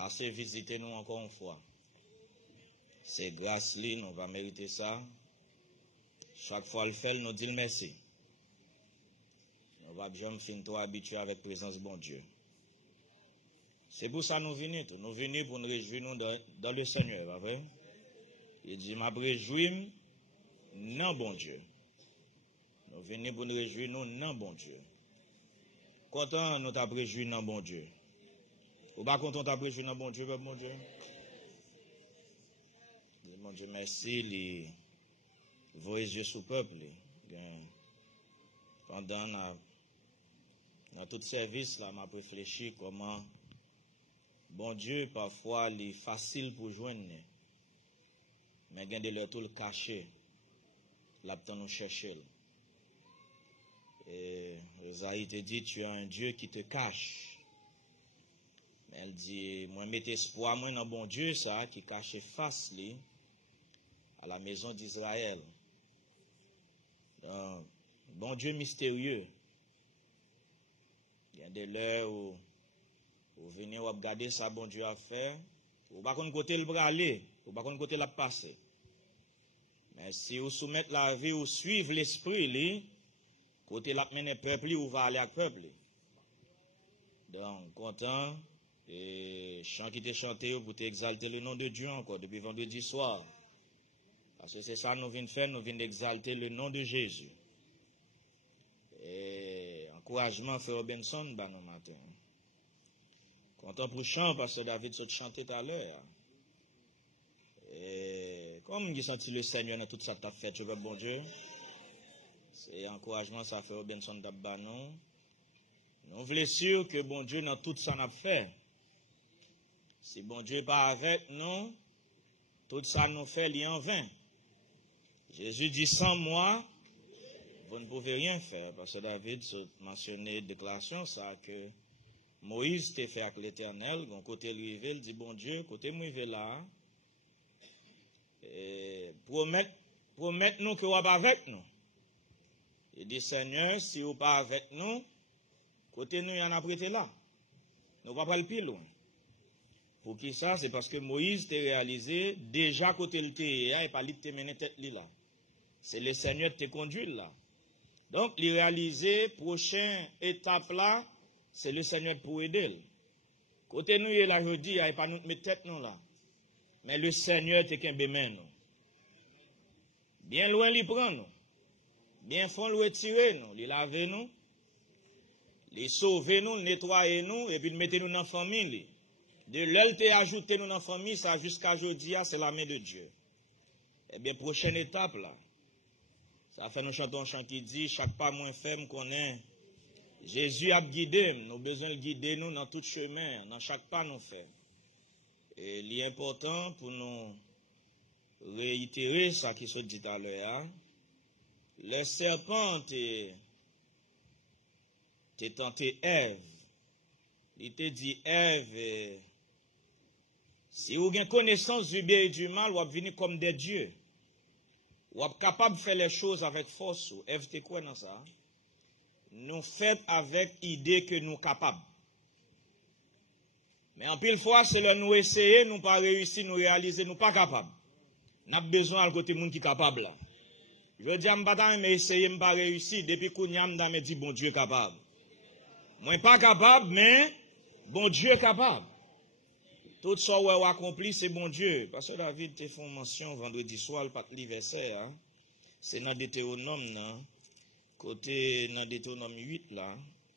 Passez visiter nous encore une fois. C'est grâce lui, nous va mériter ça. Chaque fois le fait, nous dit merci. Nous va bien finir habitué avec la présence de bon Dieu. C'est pour ça que nous venons. Nous venons pour nous réjouir nous dans le Seigneur, pas vrai? Il dit, m'a réjouir, non bon Dieu. Nous venons pour nous réjouir nous, non bon Dieu. Content nous t'a réjouir non bon Dieu. Ou pas content t'a réjouir non bon Dieu, bon Dieu? Mon Dieu, merci, les yeux sous peuple. Pendant dans tout service, là, m'a réfléchi comment, bon Dieu, parfois, il est facile pour joindre, mais il y a de leur tout le caché, là, pour nous chercher. Et Esaïe te dit, tu as un Dieu qui te cache. Mais elle dit, moi, mettez espoir, moi, dans bon Dieu, ça, qui cache face, lui, à la maison d'Israël. Bon Dieu mystérieux. Il y a des l'heures où vous venez regarder ça, bon Dieu a fait. Vous ne pouvez pas côté le bras aller, vous ne pouvez pas côté la passer. Mais si vous soumettez la vie, vous suivez l'esprit, côté la mener peuple, vous va aller avec peuple. Donc, content, et chant qui te chanté pour t'exalter le nom de Dieu encore depuis vendredi soir. Parce que c'est ça que nous venons faire, nous venons exalter le nom de Jésus. Et encouragement, Frère Robinson, bah, nous matin. Content pour chant, parce que David s'est chanté tout à l'heure. Et comme il senti le Seigneur dans tout ça que tu as fait, tu veux bon Dieu. C'est encouragement, ça fait Robinson d'Abbanon. Nous voulons sûr que bon Dieu, dans tout ça, n'a fait. Si bon Dieu n'est pas avec nous, tout ça nous fait lié en vain. Jésus dit, sans moi, vous ne pouvez rien faire. Parce que David a mentionné déclaration, ça, que Moïse t'a fait avec l'Éternel, donc côté lui, il dit, bon Dieu, côté moi, il là, promettez-nous que vous êtes avec nous. Il dit, Seigneur, si vous n'êtes pas avec nous, côté nous, il y en a prêté là. Nous ne pouvons pas aller plus loin. Pour qui ça? C'est parce que Moïse t'a réalisé, déjà côté le t'a, et pas lui te mener tête là. C'est le Seigneur qui te conduit là. Donc, il réalisé, prochaine étape là, c'est le Seigneur pour aider. Côté nous, il a dit, il n'y a pas nous mettre tête nous là. Mais le Seigneur te qu'un bémen nous. Bien loin, il prend nous. Bien fond, il retire nous. Il lave nous. Il sauve nous, il nettoie nous, et puis il mette nous dans la famille. De l'elle ajouté nous dans la famille, ça jusqu'à aujourd'hui, c'est la main de Dieu. Eh bien, prochaine étape là. Ça fait nous chantons un chant qui dit, chaque pas moins ferme qu'on est. Jésus a guidé, nous avons besoin de guider nous dans tout chemin, dans chaque pas nous fait. Et il est important pour nous réitérer ça qui se dit à l'heure. Le serpent t'a tenté Ève. Il t'a dit, Ève, si vous avez connaissance du bien et du mal, vous venez comme des dieux. Vous êtes capable de faire les choses avec force. Ève, t'es quoi dans ça? Nous faisons avec l'idée que nous sommes capables. Mais en pile fois, c'est là nous essayer, nous pas réussir, nous réaliser, nous pas capables. Nous avons besoin de côté monde qui est capable là. Je dis à m'bata mais essayer me pas réussir depuis qu'on y a me dit bon Dieu est capable. Moi pas capable mais bon Dieu est capable. Tout ça ou accompli c'est bon Dieu parce que David te fait mention vendredi soir le pas li verset hein. C'est dans Deutéronome non. Côté dans Deutéronome 8 là,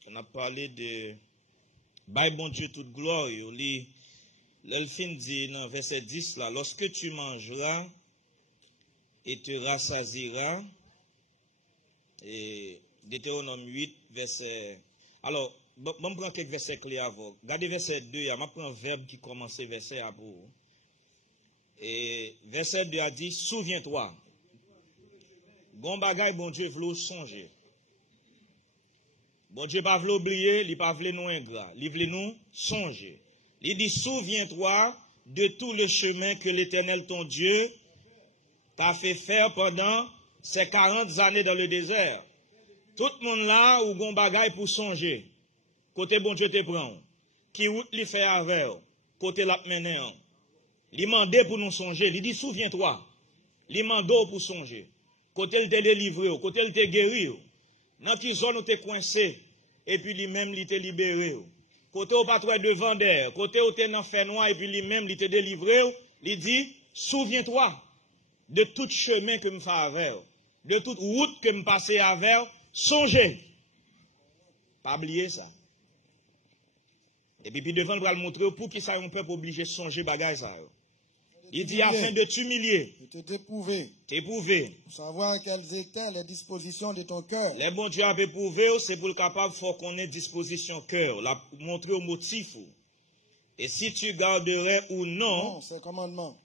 on a parlé de Bye bon Dieu toute gloire, l'elfine dit dans verset 10 là, lorsque tu mangeras et te rassasieras, et Deutéronome 8 verset, alors, bon prend quelques versets clés avant, regardez verset 2, il y a un verbe qui commence verset à vous, et verset 2 a dit, souviens-toi, bon bagay bon Dieu v'lou songer. Bon Dieu pas voulu oublier, il pas voulu nous ingrat, il voulu nous songer. Il dit, souviens-toi de tout le chemin que l'Éternel ton Dieu t'a fait faire pendant ces 40 années dans le désert. Tout le monde là, ou gon bagay pour songer. Côté bon Dieu te prend. Qui route li fait avec, côté la mené. Il mande pour nous songer. Il dit, souviens-toi. Il mande pour songer. Côté il t'a délivré, côté il t'a guéri. Dans qui zone où t'es coincé, et puis lui-même il t'a libéré. Côté où pas toi devant d'air, côté où t'es dans fait noir, et puis lui-même il t'a délivré, il dit, souviens-toi de tout chemin que me fais avec, de toute route que me passe avec, songez. Pas oublier ça. Et puis devant, il va le montrer pour qui ça un peuple obligé de songer bagage ça. Il dit afin de t'humilier, de te t'éprouver, t'éprouver, pour savoir quelles étaient les dispositions de ton cœur. Les bons Dieu a éprouvé, c'est pour le capable, faut qu'on ait disposition cœur, la montrer au motif. Et si tu garderais ou non, ces commandements,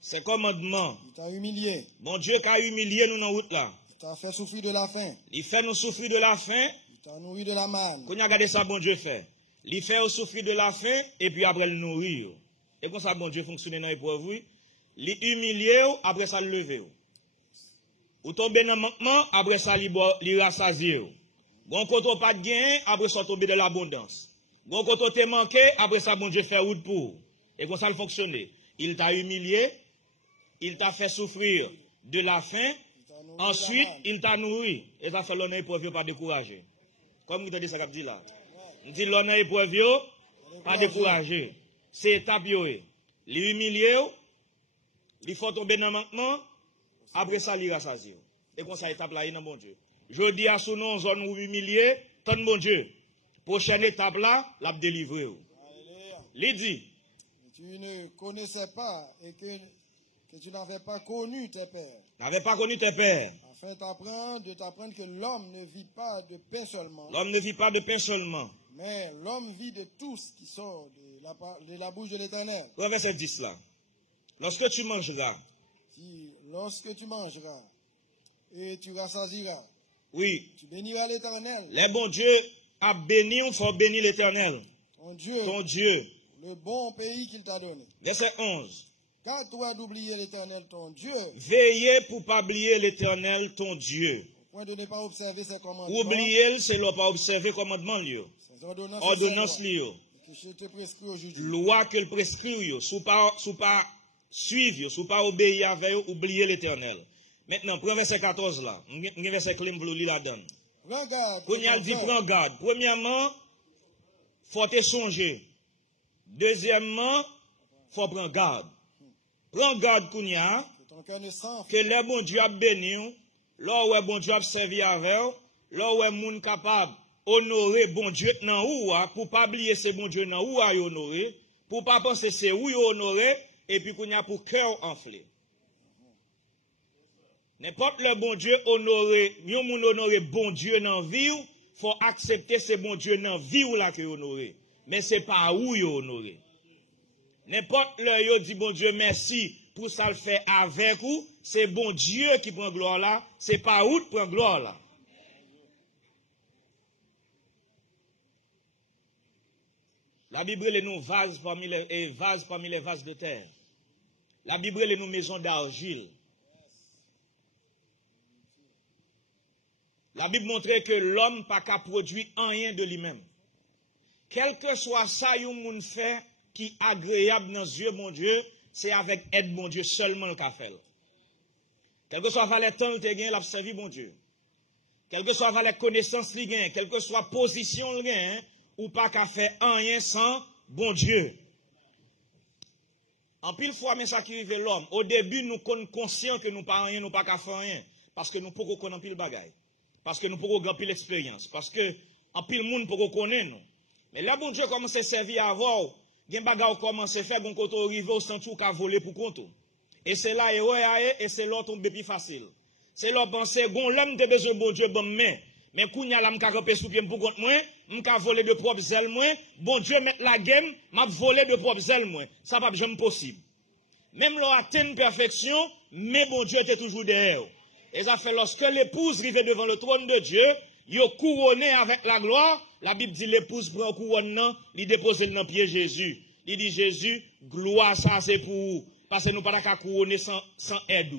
il t'a humilié. Bon Dieu qui a humilié nous dans la route là. Il t'a fait souffrir de la faim. Il fait nous souffrir de la faim. Il t'a nourri de la manne. Quand on a regardé ça, bon Dieu fait. Il fait souffrir de la faim et puis après le nourrir. Et comme ça, bon Dieu fonctionne dans l'épreuve, oui. Il humilié, après ça, le lever. Ou tomber dans le manquement, après ça, il rassasier. Bon, quand on pas de gain, après ça, tomber dans l'abondance. Bon, quand on t'a manqué, après ça, bon Dieu fait route pour. Et comme ça, le fonctionne. Il t'a humilié, il t'a fait souffrir de la faim, ensuite, il t'a nourri. Et ça fait l'honneur épreuve, pas décourager. Comme vous avez dit ça, dit là. On dit l'honneur épreuve, pas décourager. C'est étape, l'humilié, il faut tomber dans le manquement, après ça, il rassasier. Et comme ça, étape là, il est bon Dieu. Je dis à son nom, zone où humilié, tant bon Dieu. Prochaine étape là, l'a délivré. Il dit. Tu ne connaissais pas et que tu n'avais pas connu tes pères. N'avais pas connu tes pères. Afin de t'apprendre que l'homme ne vit pas de pain seulement. L'homme ne vit pas de pain seulement. Mais l'homme vit de tout ce qui sort de la bouche de l'Éternel. Verset 10 là. Lorsque tu mangeras. Lorsque tu mangeras et tu rassasieras. Oui. Tu béniras l'Éternel. Les bons dieux a béni, il faut bénir l'Éternel. Ton Dieu. Le bon pays qu'il t'a donné. Verset 11. Car toi d'oublier l'Éternel ton Dieu. Veillez pour pas oublier l'Éternel ton Dieu. Au point de ne pas observer ses commandements. Oublier, c'est ne pas observer commandement lieu. Ordonnance lieu. Que je te prescris aujourd'hui. Loi que le prescrit, sous pas suivre, sous pas obéir avec, oublier l'Éternel. Maintenant, prends verset 14 là. On verset clé pour lui la donne. Prends garde. Quand il dit prends garde. Premièrement, faut te songer. Deuxièmement, faut prendre garde. Prends garde Kounia, que les bons Dieu a béni, là où est bon Dieu a servi avec, là où est moun capable honorer bon Dieu dans ou pour pas oublier c'est bon Dieu dans ou à honorer, pour pas penser c'est où honorer et puis Kounia pour cœur enflé. N'importe le bon Dieu honorer, yon moun honorer bon Dieu dans vie, faut accepter c'est bon Dieu dans vie ou là que honorer, mais c'est pas où honorer. N'importe le yo dit bon Dieu merci pour ça le fait avec ou, c'est bon Dieu qui prend gloire là, c'est pas où prend gloire là. La Bible est nous vase parmi les vases de terre. La Bible est nous maison d'argile. La Bible montrait que l'homme pas qu'à produire rien de lui-même. Quel que soit ça yon moun fait qui agréable dans les yeux mon Dieu, c'est avec aide mon Dieu seulement le qu'a fait. Quel que soit les temps le gain, l'a servi mon Dieu. Quel que soit les connaissances li gain, quelle que soit position le gain, ou pas qu'à faire rien sans bon Dieu. En pile fois, mais ça qui arrive l'homme, au début, nous sommes conscients que nous pas rien, nous pas qu'à faire rien, parce que nous pouvons connaître pile bagaille, parce que nous pouvons gagner pile expérience, parce que en pile monde pouvons connaître nous. Mais là, bon Dieu commence à servir avant, gen bagaille commence à faire, gon koto arrive au centre qu'a volé pour compte. Et c'est là et c'est là tombe plus facile. C'est là penser gon l'homme de besoin bon Dieu bon mais kounya la m'ka camper sous pied pour compte moi, m'ka voler de propre zèle moi, bon Dieu met la game, m'a volé de propre zèle moi. Ça pas jamais possible. Même l'on atteint perfection, mais bon Dieu était toujours derrière. Et ça fait lorsque l'épouse arrive devant le trône de Dieu, yo couronné avec la gloire, la Bible dit l'épouse prend couronne nan, il dépose dans pied Jésus. Il dit Jésus, gloire ça c'est pour vous, parce que nous pas qu'à couronner sans aide.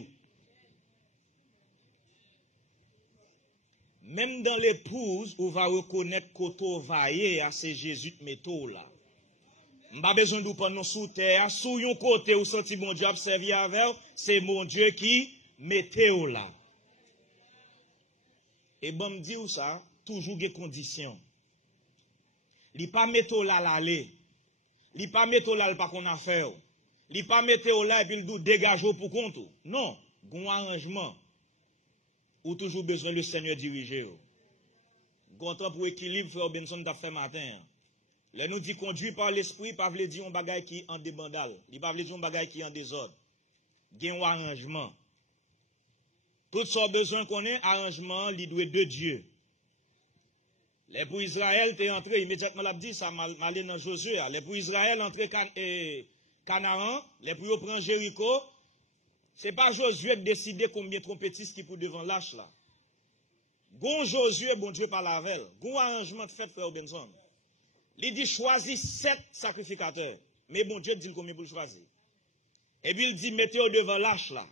Même dans l'épouse, on va reconnaître qu'auto vaillé à ces Jésus de métaux là. M'pas besoin de prendre sous terre, sous yon côté ou senti bon Dieu observer avec, c'est mon Dieu qui mettez là. Et bon me dire ça, toujours des conditions. Li pas mettre là l'aller. Li pas mettre là pas qu'on a fait. Li pas mettre là et puis il dit dégage pour compte. Non, bon arrangement. Ou toujours besoin le Seigneur diriger. Content pour équilibre frère Benson t'a fait matin. Là nous dit conduit par l'esprit, pas veut dire un bagage qui en débandale, il pas veut dire un bagage qui en désordre. Gen un arrangement. Tout ça besoin qu'on ait arrangement, il doit de Dieu. Les pour Israël t'es entré immédiatement l'a dit ça malé dans Josué, les pour Israël entré Canaan, les pour prendre Jéricho, c'est pas Josué qui décider combien trompettistes qui pour devant l'arche là. Gon Josué bon Dieu par la veille, gon arrangement de fait frère Benson. Il dit choisis 7 sacrificateurs. Mais bon Dieu dit combien pour le choisir. Et puis il dit mettez au devant l'arche là.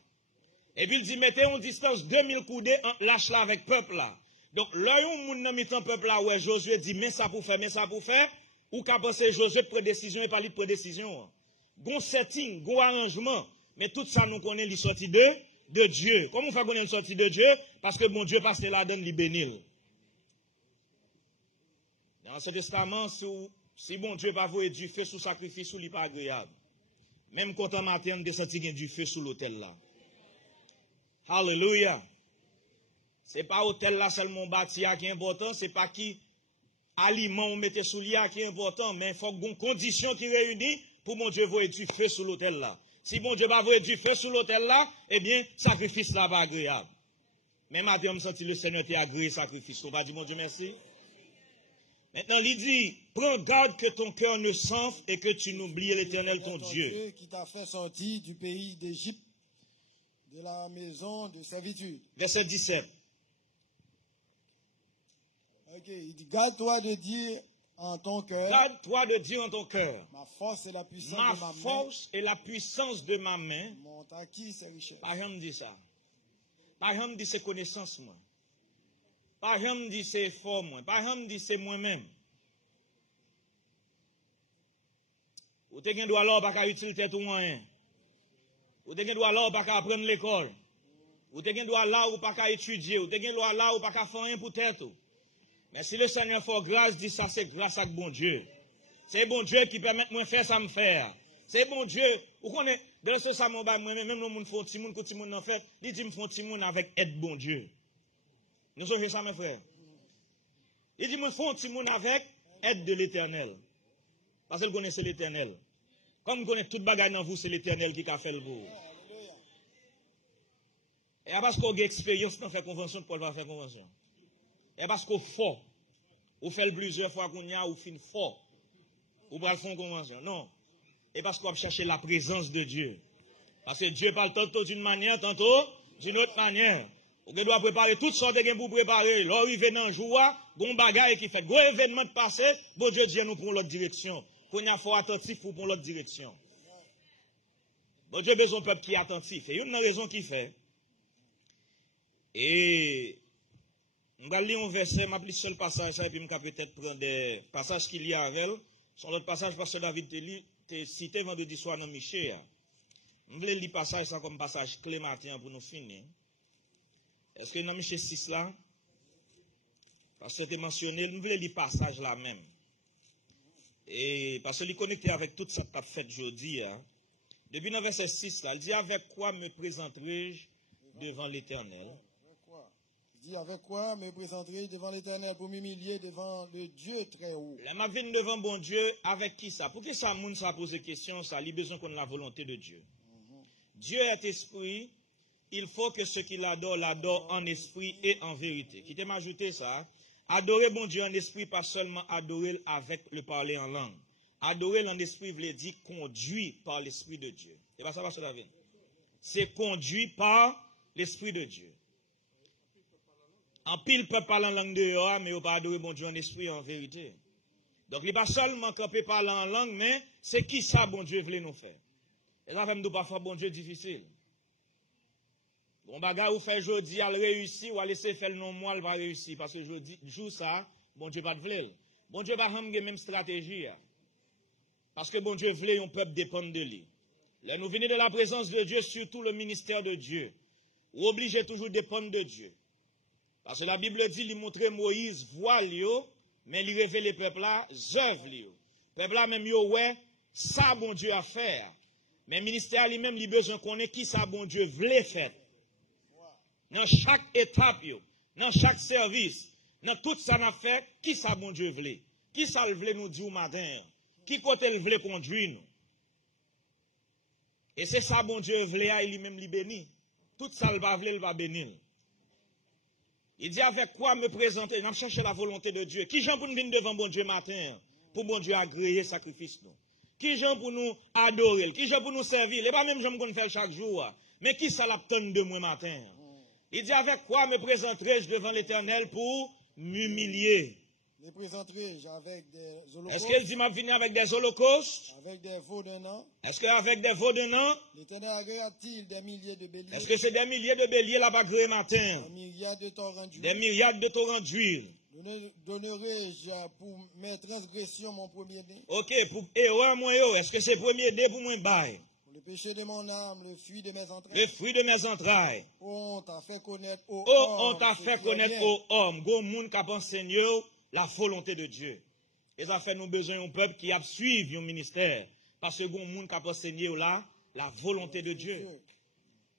Et puis il dit mettez en distance 2000 coudées entre l'arche là avec peuple là. Donc là où moun nan mitan peuple là ouais Josué dit mais ça pour faire ou qu'a pensé Josué de prédécision et pas de prédécision. Gon setting, gon arrangement, mais tout ça nous connaît les sorties de Dieu. Comment on fait connaître les sorties de Dieu? Parce que bon Dieu passe la donne li bénil. Dans ce testament, si bon Dieu pas voulu du feu sous sacrifice, il n'est pas agréable. Même quand on matin, on a senti du feu sous l'autel là. Alléluia. Ce n'est pas l'autel là seulement bâti qui est important, ce n'est pas qui aliment on mette sous l'ia qui est important, mais il faut qu'il y ait une condition qui réunit pour mon Dieu voulu du feu sous l'autel là. Si bon Dieu pas voulu du feu sous l'autel là, eh bien, sacrifice là pas agréable. Même matin, on senti le Seigneur t'est agréé sacrifice. On va dire mon Dieu merci. Maintenant, il dit, prends garde que ton cœur ne s'enfle et que tu n'oublies l'Éternel ton Dieu. Qui t'a fait sortir du pays d'Égypte, de la maison de servitude. Verset 17. Ok, il dit, garde-toi de dire en ton cœur. Garde-toi de dire en ton cœur. Ma force et la puissance de ma main. Ma force et la puissance de ma main. M'ont acquis ses richesses. Par exemple, dit ça. Par exemple, dit c'est connaissance, moi. Par exemple, dit c'est effort, moi. Par exemple, dit c'est moi-même. Ou te gen doit alors pas qu'à utiliser tête ou moyen. Ou te gen doit alors pas qu'à apprendre l'école. Ou te gen doit là ou pas qu'à étudier. Ou te gen doit là ou pas qu'à faire rien pour tête. Mais si le Seigneur fait grâce, dit ça, c'est grâce à bon Dieu. C'est bon Dieu qui permet de moi faire ça me faire. C'est bon Dieu. Ou qu'on est, dans ce ça, moi-même, même le monde font petit monde, quand monde en fait, il dit me font petit monde avec aide bon Dieu. Nous sommes ça, mes frères. Il dit me font petit monde avec aide de l'Éternel. Parce que vous connaissez l'Éternel. Comme vous connaissez toute bagaille dans vous, c'est l'Éternel qui a fait le beau. Et parce qu'on a expérience dans faire convention, Paul va faire convention. Et parce qu'on fort, ou fait plusieurs fois qu'on y a, ou fin fort, ou va faire convention. Non. Et parce qu'on va chercher la présence de Dieu. Parce que Dieu parle tantôt d'une manière, tantôt d'une autre manière. On doit préparer toutes sortes de choses pour préparer. L'arrivée dans le jour, bon bagaille qui fait, gros événement de passé, bon Dieu dit nous pour l'autre direction. Qu'on a faut attentif pour l'autre direction. Bon Dieu besoin d'un peuple qui est attentif. Et il y a une raison qui fait. Et on va lire un verset, je vais lire seul passage, et puis je vais peut-être prendre des passages qu'il y a avec elle. Son autre passage, parce que David te cité vendredi soir dans Michel. Je vais lire le passage, ça comme passage clé matin pour nous finir. Est-ce que dans Michel 6 là, parce que c'était mentionné, je vais lire le passage là même. Et parce qu'il est connecté avec toute cette fête aujourd'hui. Hein. Depuis le verset 6 là, il dit avec quoi me présenterai-je devant l'Éternel? Il dit avec quoi me présenterai devant l'Éternel pour m'humilier devant le Dieu très haut. La ma vie devant bon Dieu, avec qui ça? Pour que ça, moun ça pose question, ça, il a besoin qu'on ait la volonté de Dieu. Dieu est esprit, il faut que ceux qui l'adorent, l'adorent en esprit et en vérité. Qui t'aime ajouter ça? Adorer bon Dieu en esprit, pas seulement adorer avec le parler en langue. Adorer en esprit veut dire conduit par l'esprit de Dieu. C'est pas ça, Pasteur David? C'est conduit par l'esprit de Dieu. En pile peut parler en langue dehors, mais il ne peut pas adorer bon Dieu en esprit et en vérité. Donc, il n'est pas seulement qu'on peut parler en langue, mais c'est qui ça bon Dieu voulait nous faire. Et ça fait nous parfois bon Dieu difficile. Bon bagarre ou fait jeudi, elle réussit, ou elle laisser faire le non moi, elle va réussir. Parce que jeudi, joue ça, bon Dieu pas de vle. Bon Dieu pas même stratégie. Parce que bon Dieu voulait un peuple dépendre de lui. Là, nous venons de la présence de Dieu, surtout le ministère de Dieu. Ou obligé toujours de dépendre de Dieu. Parce que la Bible dit, il montrait Moïse voile, mais il révèle le peuple là, œuvre. Le peuple là, même, ouais, ça bon Dieu a faire. Mais le ministère lui-même, il a besoin de connaître qui ça bon Dieu voulait faire. Dans chaque étape, dans chaque service, dans tout ça n'a fait, qui ça bon Dieu voulait? Qui ça le voulait nous dire au matin? Qui côté il voulait conduire nous? Et c'est ça bon Dieu voulait, il lui-même lui bénit. Tout ça le va voulait, il va bénir. Il dit avec quoi me présenter? Nous chercher la volonté de Dieu. Qui j'en pour nous venir devant bon Dieu matin? Pour bon Dieu agréer sacrifice nous. Qui j'en pour nous adorer? Qui j'en pour nous servir? Et pas même j'en qu'on faire chaque jour. Mais qui ça l'attend de moi matin? Il dit avec quoi me présenterai-je devant l'Éternel pour m'humilier? Me présenterai-je avec des holocaustes? Est-ce qu'il dit m'a venir avec des holocaustes? Avec des veaux d'un an? Est-ce qu'avec des veaux d'un an? L'Éternel agréera-t-il des milliers de béliers? Est-ce que c'est des milliers de béliers là-bas agréé matin? Des myriades de torrents d'huile? Des myriades de torrents d'huile. Donnerai-je pour mes transgressions mon premier-né? Ok, pour erreur moi, est-ce que c'est premier-né pour moi bail? Pour le péché de mon âme, le fruit de mes entrailles. Le fruit de mes entrailles. On t'a fait connaître, ô Oh, on homme, t'a ce fait qui est connaître bien. aux hommes, go moun qui a enseigné la volonté de Dieu. Et ça fait nous besoin d'un peuple qui a suivi un ministère. Parce que go moun qui a enseigné là la volonté de Dieu.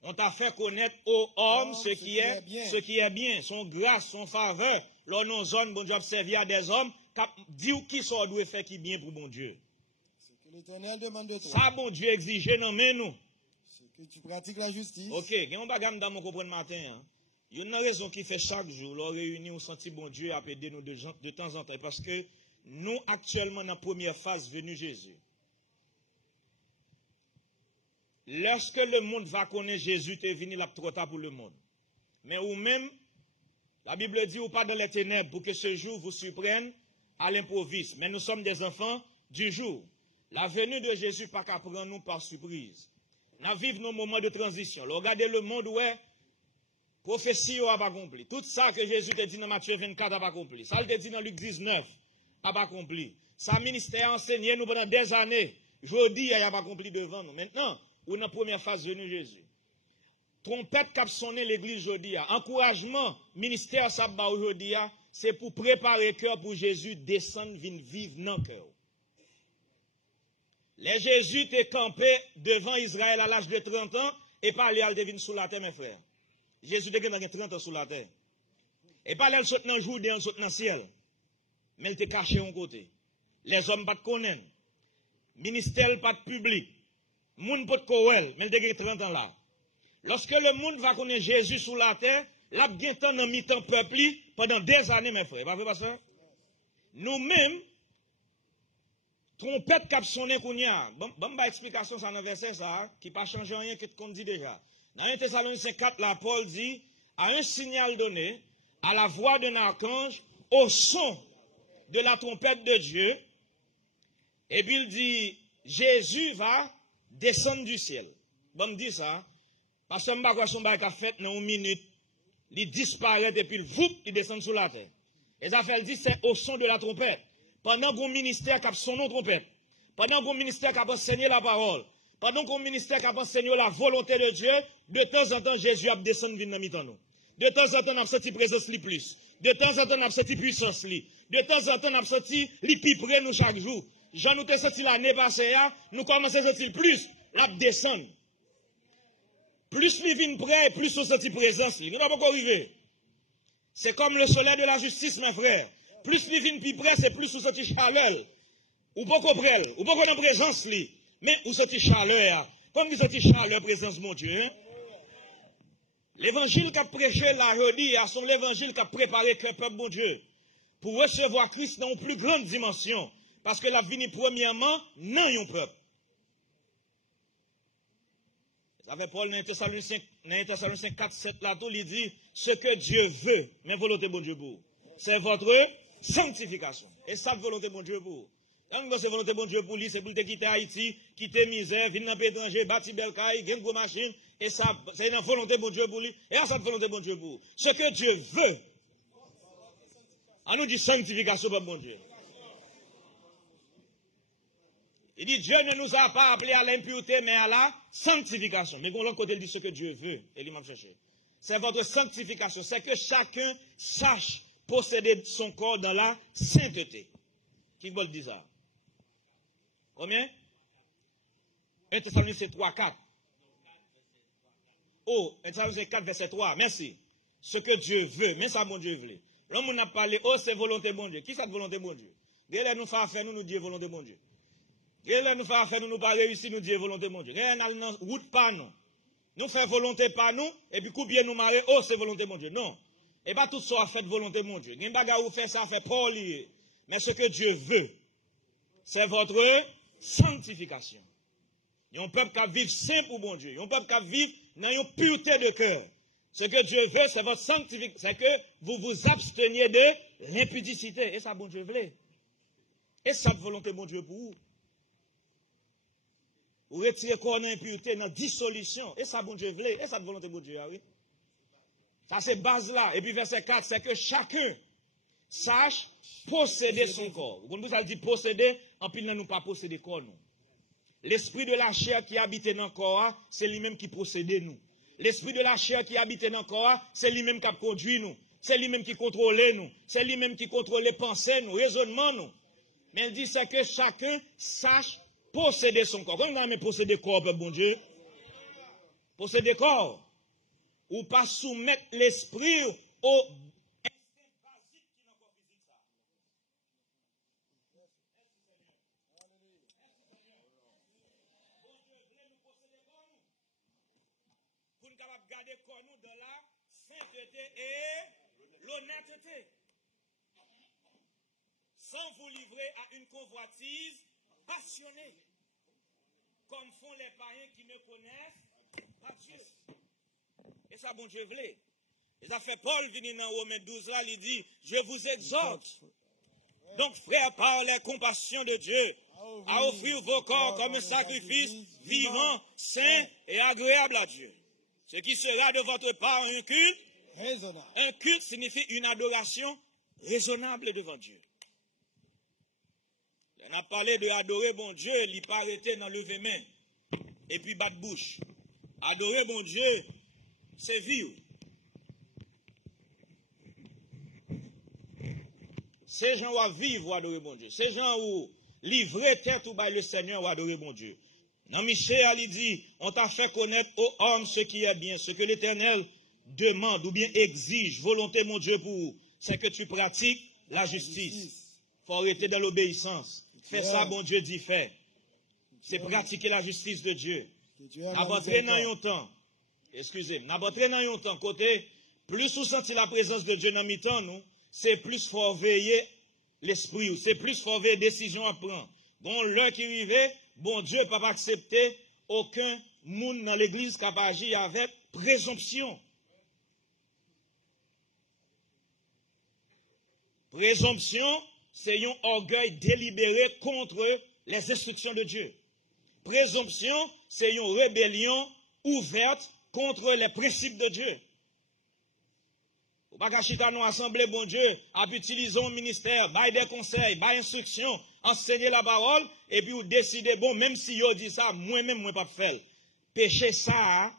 On t'a fait connaître aux hommes ce qui est bien, son grâce, son faveur. Là, nos zones, bon Dieu, a servi à des hommes qui disent qui sont doit faire qui bien pour bon Dieu. Ce que l'Éternel demande de toi. Ça, bon Dieu, exige dans nous. C'est que tu pratiques la justice. Ok, il y a un bagage dans mon comprendre matin. Hein. Il y a une raison qui fait chaque jour, l'on réunit, on sentit bon Dieu à aider nous de temps en temps. Parce que nous, actuellement, dans la première phase venue Jésus. Lorsque le monde va connaître Jésus, tu es venu là trop tard pour le monde. Mais ou même, la Bible dit, ou pas dans les ténèbres, pour que ce jour vous surprenne à l'improviste. Mais nous sommes des enfants du jour. La venue de Jésus pas qu'à prendre nous par surprise. Nous vivons nos moments de transition. Regardez le monde où est prophétie n'a pas accompli. Tout ça que Jésus te dit dans Matthieu 24 n'a pas accompli. Ça il te dit dans Luc 19 n'a pas accompli. Sa ministère a enseigné nous pendant des années. Aujourd'hui, il n'a pas accompli devant nous. Maintenant, ou dans la première phase venue Jésus. Trompette qui a sonné l'église aujourd'hui. Encouragement, ministère ça aujourd'hui, c'est pour préparer le cœur pour Jésus descendre, venir vivre dans le cœur. Les Jésus étaient campé devant Israël à l'âge de 30 ans et pas aller deviner sous la terre, mes frères. Jésus était 30 ans sous la terre. Et pas aller sauter dans le jour, dans le ciel. Mais il était caché en côté. Les hommes pas de connaître. Ministère pas de public. Moun pas de kouel, mais il était 30 ans là. Lorsque le monde va connaître Jésus sous la terre, là, bien temps dans mi-temps peuple pendant des années, mes frères. Pas vrai, pasteur? Nous-mêmes, trompette cap sonné qu'on y a. Bon, explication ça dans verset ça, qui pas changé rien que qu'on dit déjà. Dans 1 Thessaloniciens 4, là, Paul dit, à un signal donné, à la voix d'un archange, au son de la trompette de Dieu, et puis il dit, Jésus va descendre du ciel. Bon, dit ça, parce que je son bail a fait dans une minute, il disparaît et puis il descend sur la terre. Et ça fait, dit, c'est au son de la trompette. Pendant qu'on ministère qui a son nom trompette, pendant qu'on ministère qui a enseigné la parole, pendant qu'on ministère qui a enseigné la volonté de Dieu, de temps en temps, Jésus a descendu dans mi-temps nous. De temps en temps, on a senti présence li plus. De temps en temps, on a senti puissance li. De temps en temps, on a senti li plus près nous chaque jour. Jean nous te senti l'année passée, nous commençons à sentir plus, la descendre. Plus li vient près, plus on senti présence li. Nous n'avons pas arrivé. C'est comme le soleil de la justice, mes frères. Plus li vient plus près, c'est plus on senti chaleur. Ou pas qu'on prenne, ou pas qu'on a présence li. Mais on senti chaleur. Comme vous senti chaleur, présence mon Dieu, hein? L'évangile qu'a prêché là, jeudi, c'est l'évangile qui a préparé le peuple, bon Dieu, pour recevoir Christ dans une plus grande dimension. Parce que la venue, premièrement, non, un peuple. Ça fait Paul dans 1 Thessaloniciens 4, 7, là, tout, il dit, ce que Dieu veut, mais volonté, bon Dieu, pour. C'est votre sanctification. Et ça, volonté, bon Dieu, pour. Quand c'est volonté, bon Dieu, pour lui, c'est pour te quitter Haïti, quitter misère, venir dans le pays étranger, bâtir belle caille, gagner une machine. Et ça, c'est une volonté bon Dieu pour lui. Et ça, c'est volonté bon Dieu pour lui. Ce que Dieu veut. On nous dit sanctification par bon Dieu. Il dit, Dieu ne nous a pas appelés à l'impureté, mais à la sanctification. Mais l'autre côté, il dit ce que Dieu veut. Et il m'a cherché. C'est votre sanctification. C'est que chacun sache posséder son corps dans la sainteté. Qui veut le dire ça? Combien? 1 Thessaloniciens 3, 4. Oh, 1 Thessaloniciens 4, verset 3. Merci. Ce que Dieu veut. Mais ça, mon Dieu veut. L'homme n'a parlé, oh, c'est volonté mon Dieu. Qui c'est volonté mon Dieu? Regardez, nous faire faire, nous disons volonté mon Dieu. Regardez, nous faire faire, nous pas réussir, nous disons volonté mon Dieu. Regardez, nous route pas nous. Nous faisons volonté par nous, et puis combien nous marrer, oh, c'est volonté mon Dieu. Non. Et pas tout ça a fait volonté mon Dieu. Il y a une bagarre où faire ça, fait pas lier. Mais ce que Dieu veut, c'est votre sanctification. Il y a un peuple qui vit saint pour mon Dieu. Il y a un peuple qui vit dans une pureté de cœur. Ce que Dieu veut, c'est votre sanctification. C'est que vous vous absteniez de l'impudicité. Et ça, bon Dieu veut. Et ça, volonté, bon Dieu, pour vous. Vous retirez quoi dans l'impureté, dans la dissolution. Et ça, bon Dieu veut. Et ça, volonté, bon Dieu, oui. Ça, c'est base là. Et puis, verset 4, c'est que chacun sache posséder son corps. Vous nous avez dit posséder, en plus, nous pas posséder corps, nous. L'esprit de la chair qui habite dans le corps, c'est lui-même qui possède nous. L'esprit de la chair qui habite dans le corps, c'est lui-même qui conduit nous. C'est lui-même qui contrôle nous. C'est lui-même qui contrôle les pensées, nous, raisonnements, nous. Mais il dit, c'est que chacun sache posséder son corps. Comment on a posséder corps, bon Dieu? Posséder corps. Ou pas soumettre l'esprit au garder corps nous dans la sainteté et l'honnêteté. Sans vous livrer à une convoitise passionnée, comme font les païens qui ne connaissent pas Dieu. Et ça, bon Dieu voulait. Et ça fait Paul venir dans Romains 12 là, il dit, je vous exhorte, donc frères, par les compassions de Dieu, à offrir vos corps comme un sacrifice vivant, saint et agréable à Dieu. Ce qui sera de votre part un culte raisonnable. Un culte signifie une adoration raisonnable devant Dieu. On a parlé de adorer bon Dieu, il n'est pas arrêté dans lever main et puis battre bouche. Adorer bon Dieu, c'est vivre. Ces gens qui vivent ou adorer bon Dieu. Ces gens qui livrent tête ou by le Seigneur ou adorer bon Dieu. Dans Michel, il dit, on t'a fait connaître aux hommes ce qui est bien, ce que l'Éternel demande ou bien exige, volonté mon Dieu pour vous, c'est que tu pratiques la justice. Il faut arrêter dans l'obéissance. Fais ça, bon Dieu dit fait. C'est pratiquer la justice de Dieu. N'abantrez dans un temps, excusez, n'abantrez dans un temps, côté, plus vous sentez la présence de Dieu dans mi temps, nous, c'est plus fort veiller l'esprit, c'est plus fort veiller décision à prendre. Bon, l'heure qui arrive, bon Dieu ne peut pas accepter aucun monde dans l'église qui a agi avec présomption. Présomption, c'est un orgueil délibéré contre les instructions de Dieu. Présomption, c'est une rébellion ouverte contre les principes de Dieu. Ou pas qu'à nous assembler, bon Dieu, à utiliser un ministère, bailler des conseils, bailler instructions, enseigner la parole, et puis vous décidez, bon, même si yo dit ça, moi-même, moi pas de faire. Péché ça,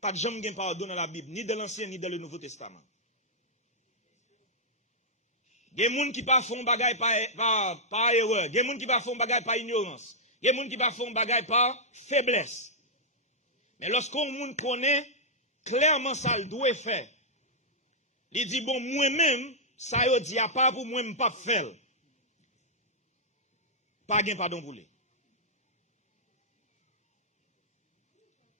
pas de jamais pardon dans la Bible, ni dans l'Ancien, ni dans le Nouveau Testament. Il y a des gens qui ne font bagay par erreur. Il y a des gens qui ne font bagay par ignorance. Il y a des gens qui ne font bagay par faiblesse. Mais lorsqu'on monde connaît clairement ça, il doit faire. Il dit, bon, moi-même, ça y dit, pas pour moi, je ne pas faire. Pas gain pardon pour lui.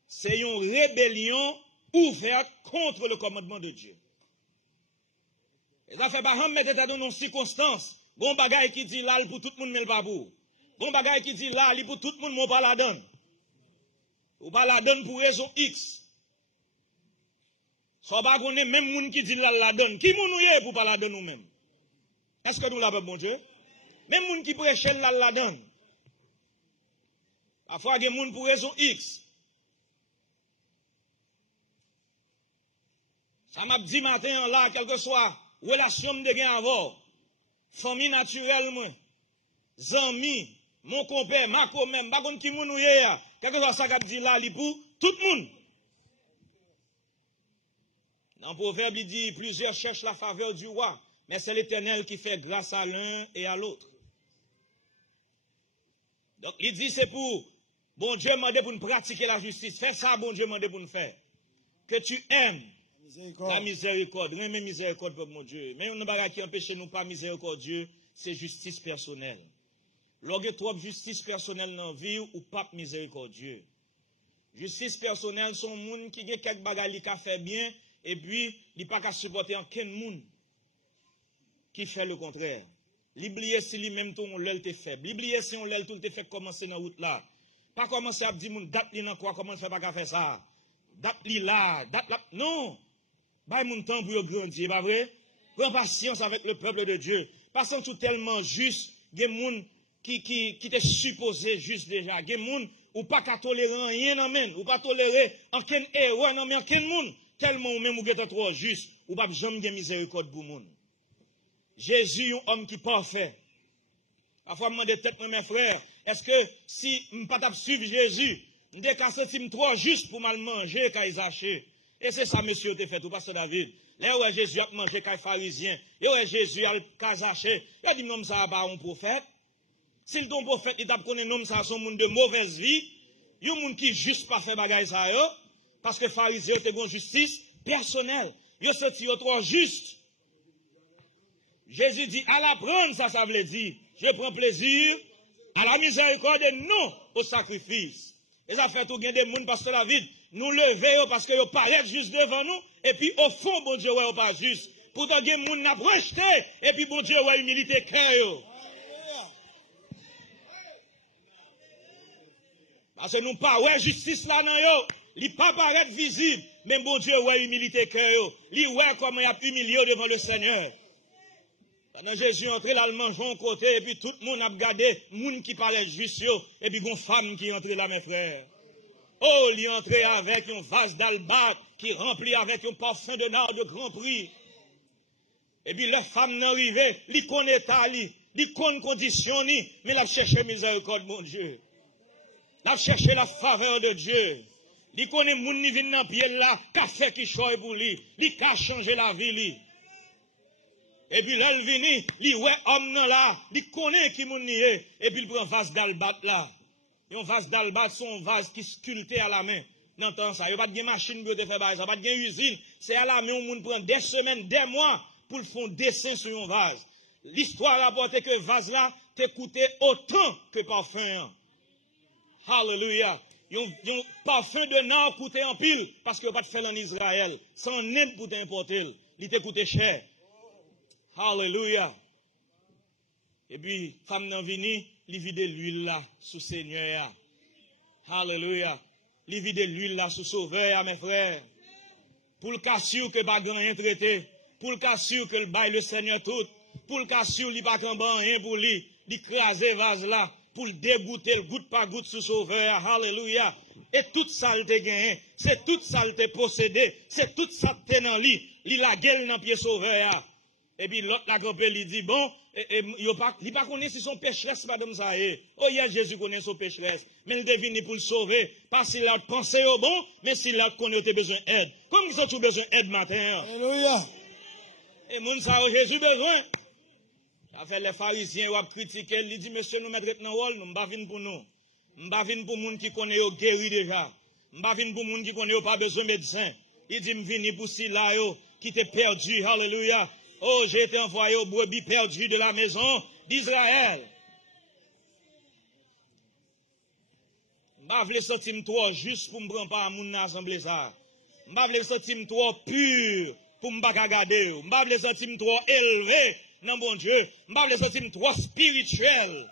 C'est une rébellion ouverte contre le commandement de Dieu. Et ça fait pas mettre dans nos circonstances. Bon bagay qui dit là pour tout le monde, mais pas pour. Bon bagay qui dit là pour tout le monde, mais pas la donne. Ou pas la donne pour raison X. Soit pas qu'on est même monde qui dit là la donne. Qui moun nous pour pas la donne nous-mêmes? Est-ce que nous l'avons, bon Dieu? Même monde qui prêche là la donne. Parfois, il y a des gens pour raison X. Ça m'a dit matin là, quel que soit relation de gain avant, famille naturelle, amis, mon compère, ma même, pas contre qui moun ou yé ya. Quelque chose ça qu'a dit là, li pour tout le monde. Dans le proverbe, il dit, plusieurs cherchent la faveur du roi, mais c'est l'Éternel qui fait grâce à l'un et à l'autre. Donc, il dit, c'est pour, bon Dieu m'a demandé pour nous pratiquer la justice. Fais ça, bon Dieu m'a demandé pour nous faire. Que tu aimes la miséricorde. Rien mais miséricorde pour mon Dieu. Mais on n'a pas qui empêche nous pas miséricordieux, c'est justice personnelle. Lorsque trop justice personnelle dans la vie ou pas miséricordieux. Justice personnelle, sont gens qui ont quelques bagages qui fait bien, et puis, il n'y a pas qu'à supporter aucun monde qui fait le contraire. L'oublier si lui-même ton l'aile te faible. L'oublier si on l'aile tout te fait commencer dans la route là. Pas commencer à dire, date li dans quoi, comment ne fait pas qu'à faire ça. Date li là, date là. Non. Bah, mon temps pour grandir, pas vrai? Prends patience avec le peuple de Dieu. Parce que tout tellement juste, il y a des gens qui te supposé juste déjà. Il y a des gens ou pas qu'à tolérer rien, non, ou pas tolérer aucun erreur, non, mais aucun monde. Tellement même ou êtes trop juste, ou pas jamais de miséricorde pour monde. Jésus, un homme qui est parfait. Parfois, je me demande tête, mes frères, est-ce que si je ne pas suivre Jésus, je ne suis pas trop juste pour mal manger quand ils achètent. Et c'est ça, monsieur, te fait, ou pasteur David. Là où Jésus a mangé quand il pharisien, là où Jésus a casaché, il a dit, non, ça va un prophète. Si le don prophète, il a connu nom ça, son monde de mauvaise vie, il y a un monde qui juste pas fait bagaille ça, parce que pharisien, te gon justice personnelle. Il a sorti trop juste. Jésus dit, à la prendre, ça veut dire, je prends plaisir à la miséricorde et non au sacrifice. Et ça fait tout gain des monde, pasteur David, nous lever parce que vous paraissent juste devant nous, et puis au fond, bon Dieu, ouais, pas juste. Pourtant, il y a des gens qui ont rejeté, et puis bon Dieu, ouais, humilité, cœur. Parce que nous pas, ouais, justice là, non, yo. Il pas paraître visible, mais bon Dieu, ouais, humilité, cœur. Il ouais, comment il a humilié devant le Seigneur. Pendant Jésus entré là, le mangeon côté, et puis tout le monde a regardé, monde qui paraît juste, et puis une femme qui est entrée là, mes frères. Oh, il est entré avec un vase d'albâtre qui remplit avec un parfum de nard de grand prix. Et puis la femme n'est arrivée, il connaît ta li, il connaît condition, mais il a cherché miséricorde, mon Dieu. Il a cherché la faveur de Dieu. Il connaît moun ni vin nan pied là, café qui choy pour lui, il a changé la vie li. Et puis là, il vini, il ouais homme nan là, il connaît qui moun ni est, et puis il prend un vase d'albâtre là. Et un vase d'albâtre, c'est un vase qui sculpté à la main. N'entends ça, il n'y a pas de machine pour te faire ça, il n'y a pas de usine, c'est à la main, on prend des semaines, des mois pour le faire un dessin sur un vase. L'histoire rapporte que le vase là te coûté autant que parfum. Hallelujah. Un parfum de nord coûté en pile parce que pas de faire en Israël. Sans n'aide pour t'importer. Il te coûté cher. Hallelujah. Et puis, femme nan vini, il vide l'huile là sous Seigneur. Hallelujah. Il vide l'huile là sous Sauveur, mes frères. Pour le cas sûr que pas grand rien traité. Pour le cas sûr que le bail le Seigneur tout. Pour le cas sûr, il pas qu'un ban rien pour lui. Il crase vase là. Pour le dégoûter, le goutte par goutte sous Sauveur. Hallelujah. Et toute ça le gagné. C'est toute ça le possédé. C'est toute ça le dans lui. Il a gueule dans pied Sauveur. Et puis l'autre la grand-père lui dit, bon, il pas connaît si son pécheresse, madame ça est. Oh, il y a Jésus connaît son pécheresse. Mais il devine pour le sauver. Parce qu'il a pensé au bon, mais s'il a connaît qu'il a besoin d'aide. Comme ils ont tout besoin d'aide matin. Alléluia. Et moun ça Jésus besoin. Ça fait les pharisiens ou critiquer, il dit, monsieur, nous mettons dans le rôle, nous ne pas venir pour nous. Nous ne pas venir pour moun qui connaît au guéri déjà. Nous ne pas venir pour moun qui connaît pas besoin de médecin. Il dit, me venir pour si là, qui t'est perdu. Alléluia. Oh, j'ai été envoyé au brebis perdu de la maison d'Israël. Je ne vais pas sentir trop juste pour me prendre pas à mon assemblée ça. Je ne vais pas sentir trop pur pour me pas regarder. Je ne vais pas sentir trop élevé. Non, bon Dieu, je ne vais pas sentir trop spirituel.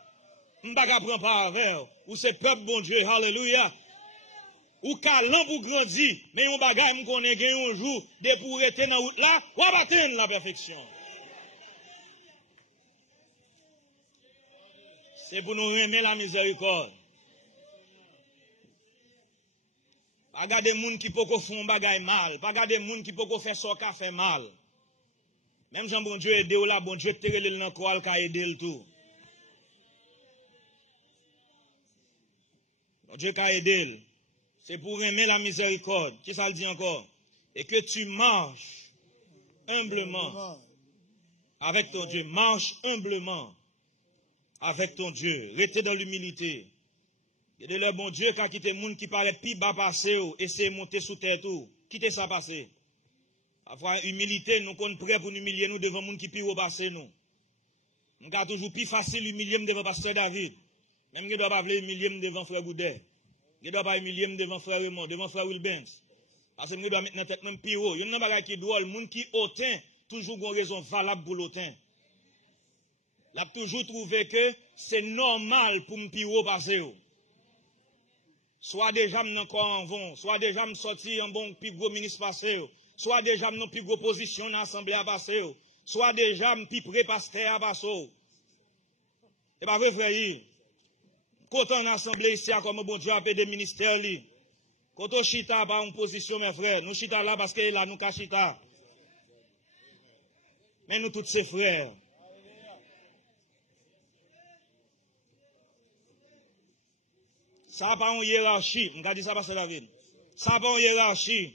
Je ne vais pas prendre pas avec. Ou c'est peuple, bon Dieu, hallelujah. Ou calant pour grandir, mais on bagaille me connaît un jour, de pour être dans la route là, ou atteindre la perfection. C'est pour nous remettre la miséricorde. Pas garder les gens qui peuvent faire un bagaille mal, pas garder les gens qui peuvent faire ça qui fait mal. Même Jean bon Dieu aide ou là, bon Dieu te relève dans quoi, il a aidé le tout. Bon Dieu qu'a aidé. C'est pour aimer la miséricorde. Qui ça le dit encore? Et que tu marches humblement avec ton Dieu. Marche humblement avec ton Dieu. Restez dans l'humilité. Et de le bon Dieu, quand il y a des gens qui paraît plus bas passer, essayer de monter sous terre tout. Quittez ça passer. Parfois, humilité, nous sommes prêts pour nous humilier nous devant les gens qui plus haut passer nous. Nous avons toujours plus facile humilier devant pasteur David. Même que ne doit pas humilier devant frère Boudet. Je ne dois pas humilier devant frère Raymond, devant frère Wilbens. Parce que je dois mettre dans tête même plus haut. Il y a un bagage qui est drôle. Les gens qui hautain, toujours une raison valable pour l'hautain. Il a toujours trouvé que c'est normal pour me plus haut passer. Soit déjà me encore en vent, soit déjà me sortir en bon plus gros ministre passer, soit déjà me plus gros position dans l'assemblée à passer, soit déjà me plus près pasteur à passer. C'est pas vrai, frère. Quand on a assemblé ici, comme bon Dieu a fait des ministères, quand on chita pas en position, mes frères, nous chita là parce que là, nous ka chita. Mais nous tous ces frères. Ça n'a pas une hiérarchie. Je dis ça parce que David. Ça n'a pas une hiérarchie.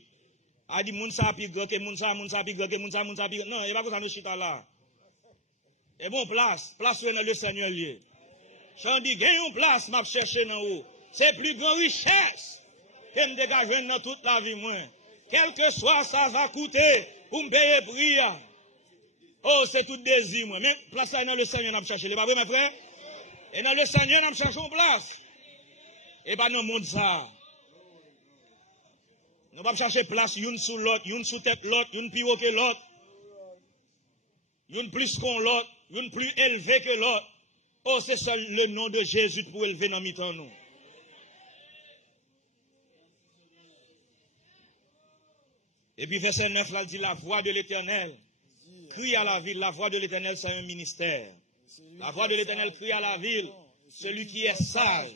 A dit, moun sa pi grand, que moun sa pi grand, que moun sa pi grand. Non, il n'y a pas que ça nous chita là. Et bon, place dans le Seigneur lié. J'en dis, gagne une place, m'a cherché dans haut. C'est plus grande richesse que me dégager dans toute la vie, moi. Quel que soit, ça va coûter pour me payer prix. Oh, c'est tout désir, moi. Mais place dans le Seigneur, m'a cherché. C'est pas vrai, mes frères? Et dans le Seigneur, m'a cherché une place. Et pas dans le monde, ça. Nous ne pouvons pas chercher place, une sous l'autre, une sous tête l'autre, une plus haut que l'autre. Une plus qu'on l'autre, une plus élevée que l'autre. Oh, c'est ça le nom de Jésus pour élever dans mi-temps nous. Et puis verset 9, là, il dit la voix de l'Éternel crie à la ville. La voix de l'Éternel, c'est un ministère. La voix de l'Éternel crie à la ville. Celui qui est sage.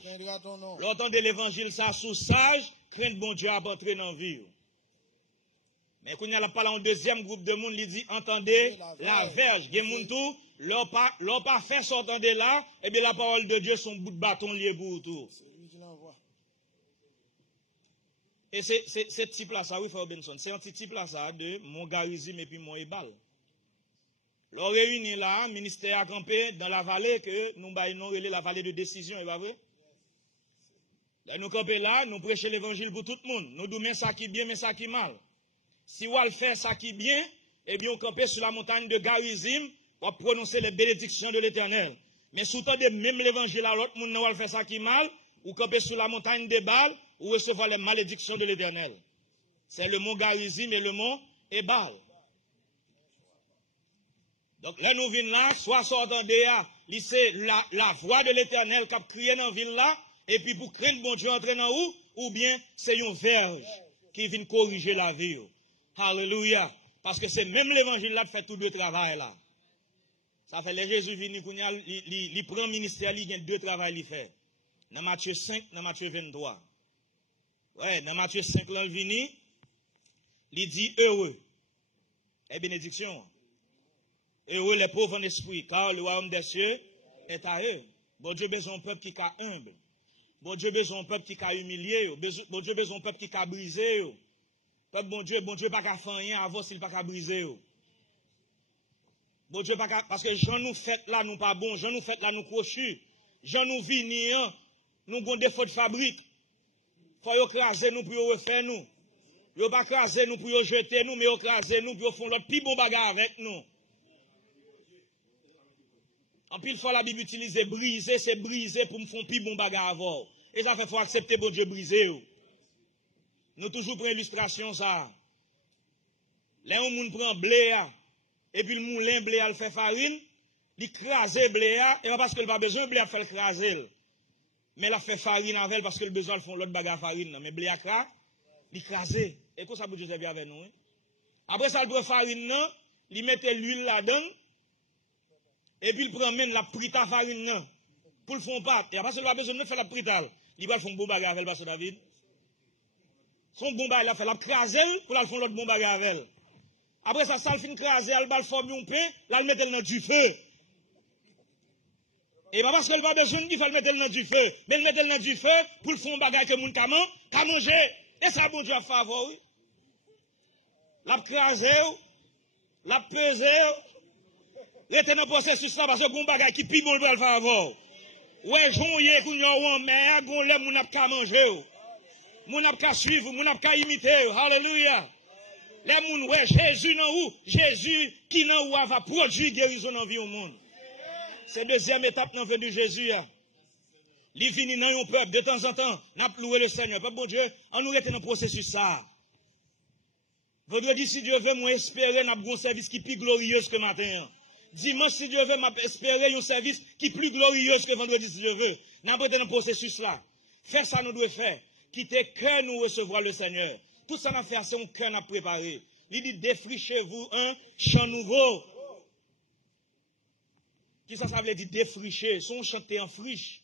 L'entendez l'évangile, ça, sous sage, craint bon Dieu à entrer dans la vie. Mais quand il y a parlé en deuxième groupe de monde, il dit, entendez la verge. Il y a des gens l'ont pas fait sortir de là, et bien la parole de Dieu, son bout de bâton lié pour tout. C'est lui qui l'envoie. Et c'est type là, ça, oui, Frère Benson, c'est un petit type là, ça, de mon garisme et puis mon ébal. L'on réunit là, ministère a campé dans la vallée que nous baillons la vallée de décision, est pas vrai? Là, nous campons là, nous prêchons l'évangile pour tout le monde. Nous disons, mais ça qui est bien, mais ça qui est mal. Si on le fait ça qui est bien, eh bien, on campe sur la montagne de Garizim, on prononcer les bénédictions de l'Éternel. Mais sous temps de même l'évangile à l'autre monde, on va le faire ça qui est mal, ou camper sur la montagne de Baal, ou recevoir les malédictions de l'Éternel. C'est le mot Garizim et le mot Ebal. Donc là, nous venons là, soit sortant de c'est la voix de l'Éternel qui a crié dans la ville là, et puis pour craindre bon Dieu entrer dans où, ou bien c'est une verge qui vient corriger la vie. Alléluia. Parce que c'est même l'évangile là qui fait tout le travail là. Ça fait les Jésus vini, il prend ministère, il y a deux travails qu'il fait. Dans Matthieu 5, dans Matthieu 23. Ouais, dans Matthieu 5, là, il vini, il dit heureux. Et bénédiction. Heureux les pauvres en esprit, car le royaume des cieux est à eux. Bon Dieu besoin d'un peuple qui est humble. Bon Dieu besoin d'un peuple qui est humilié. Bon Dieu besoin d'un peuple qui est brisé. Peuple bon Dieu pas qu'à faire rien avant s'il pas qu'à briser. Bon Dieu pas qu'à, parce que gens nous fait là nous pas bon, gens nous fait là nous crochus, gens nous vini, nous avons des défauts de fabrique. Faut écraser nous pour refaire nous. Yo pas écraser nous pour jeter nous, mais écraser nous pour faire l'autre plus bon bagarre avec nous. En pile fois la Bible utilise briser, c'est briser pour me faire plus bon bagarre avant. Et ça fait faut accepter bon Dieu briser. Nous toujours prenons illustration ça. Là on moun prend blé et puis le moulin blé il fait farine, il crase blé et pas parce qu'il pas besoin blé faire craser. Mais il fait farine avec parce que le besoin de faire l'autre bagarre farine mais blé a craque, il crase. Et quoi ça peut Dieu avec nous Après ça il prend farine là, il met l'huile là-dedans. Et puis il prend même la prita farine là pour le fond pâte. Et après ça il a besoin de faire la prita. Il va faire un bon bagarre avec parce que David. Son bon bagarre il a fait la craser pour la faire l'autre bon bagarre avec. Après ça, ça le fin craser, elle va former un pain, là, elle met dans du feu. Et pas parce qu'elle va besoin qu'il faut le mettre dans du feu, mais le mettre dans du feu pour le faire un bagage que moun ka manger. Et ça, bon Dieu a favor, oui. L'a crasé, l'a pesé, rete dans le processus là parce que bon bagage qui pi bon le favor. Ouais, jonye koun yo wan mais gon le moun ap ka manger. Moun ap ka suivre, moun ap ka imiter. Alléluia. Les moun ouais Jésus nan ou, Jésus qui nan ou va produire guérison dans vie au monde. C'est deuxième étape dans vie de Jésus. Li vini nan yon peuple de temps en temps, n'a loué le Seigneur. Peuple bon Dieu, on nous rete dans le processus ça. Vendredi si Dieu veut moi espérer n'a bon service qui plus glorieux que matin. Dimanche si Dieu veut m'espérer un service qui est plus glorieux que vendredi si Dieu veut. N'a pas dans le processus là. Faire ça nous devons faire. Quitter cœur nous recevoir le Seigneur. Tout ça n'a fait son cœur n'a préparé. Il dit défrichez-vous un champ nouveau. Qui ça veut dire défricher? Son champ en friche.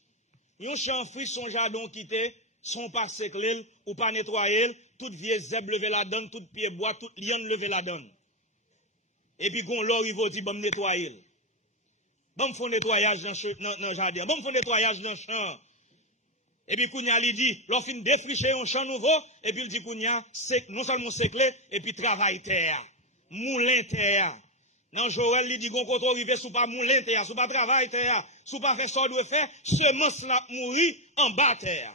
Un champ en friche, son jardin quitté, son pas séclé ou pas nettoyé, toute vieille zèbre levé la donne, tout pied bois, toute liane levé la donne. Et puis, gon l'or, il va dire, bon, nettoyer. Bon, font nettoyage dans le jardin. Bon, font nettoyage dans le champ. Et puis, Kounia, il dit, l'offre défricher un champ nouveau, et puis il dit, Kounia, non seulement séclé, et puis travail terre. Moulin terre. Dans Joël, il dit, gon koto rive, sous pas moulin terre, sous pas travail terre, sous pas faire ça doit faire, semence la mourir en bas terre.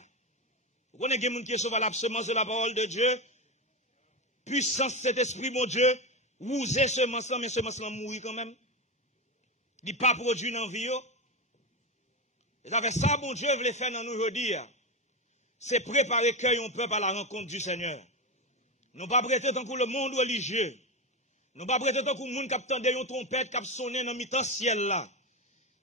Vous connaissez quelqu'un qui est sauvé la semence de la parole de Dieu? Puissance cet esprit, mon Dieu, vous êtes semence là, mais semence là mourir quand même. Il pas produit dans la vie. Et avec ça, mon Dieu voulait faire dans nous aujourd'hui. C'est préparer cœur et peuple à la rencontre du Seigneur. Nous pas prêter tant que le monde religieux. Nous pas prêter tant que le monde qui attendait une trompette qui a sonné dans le mi-temps ciel là.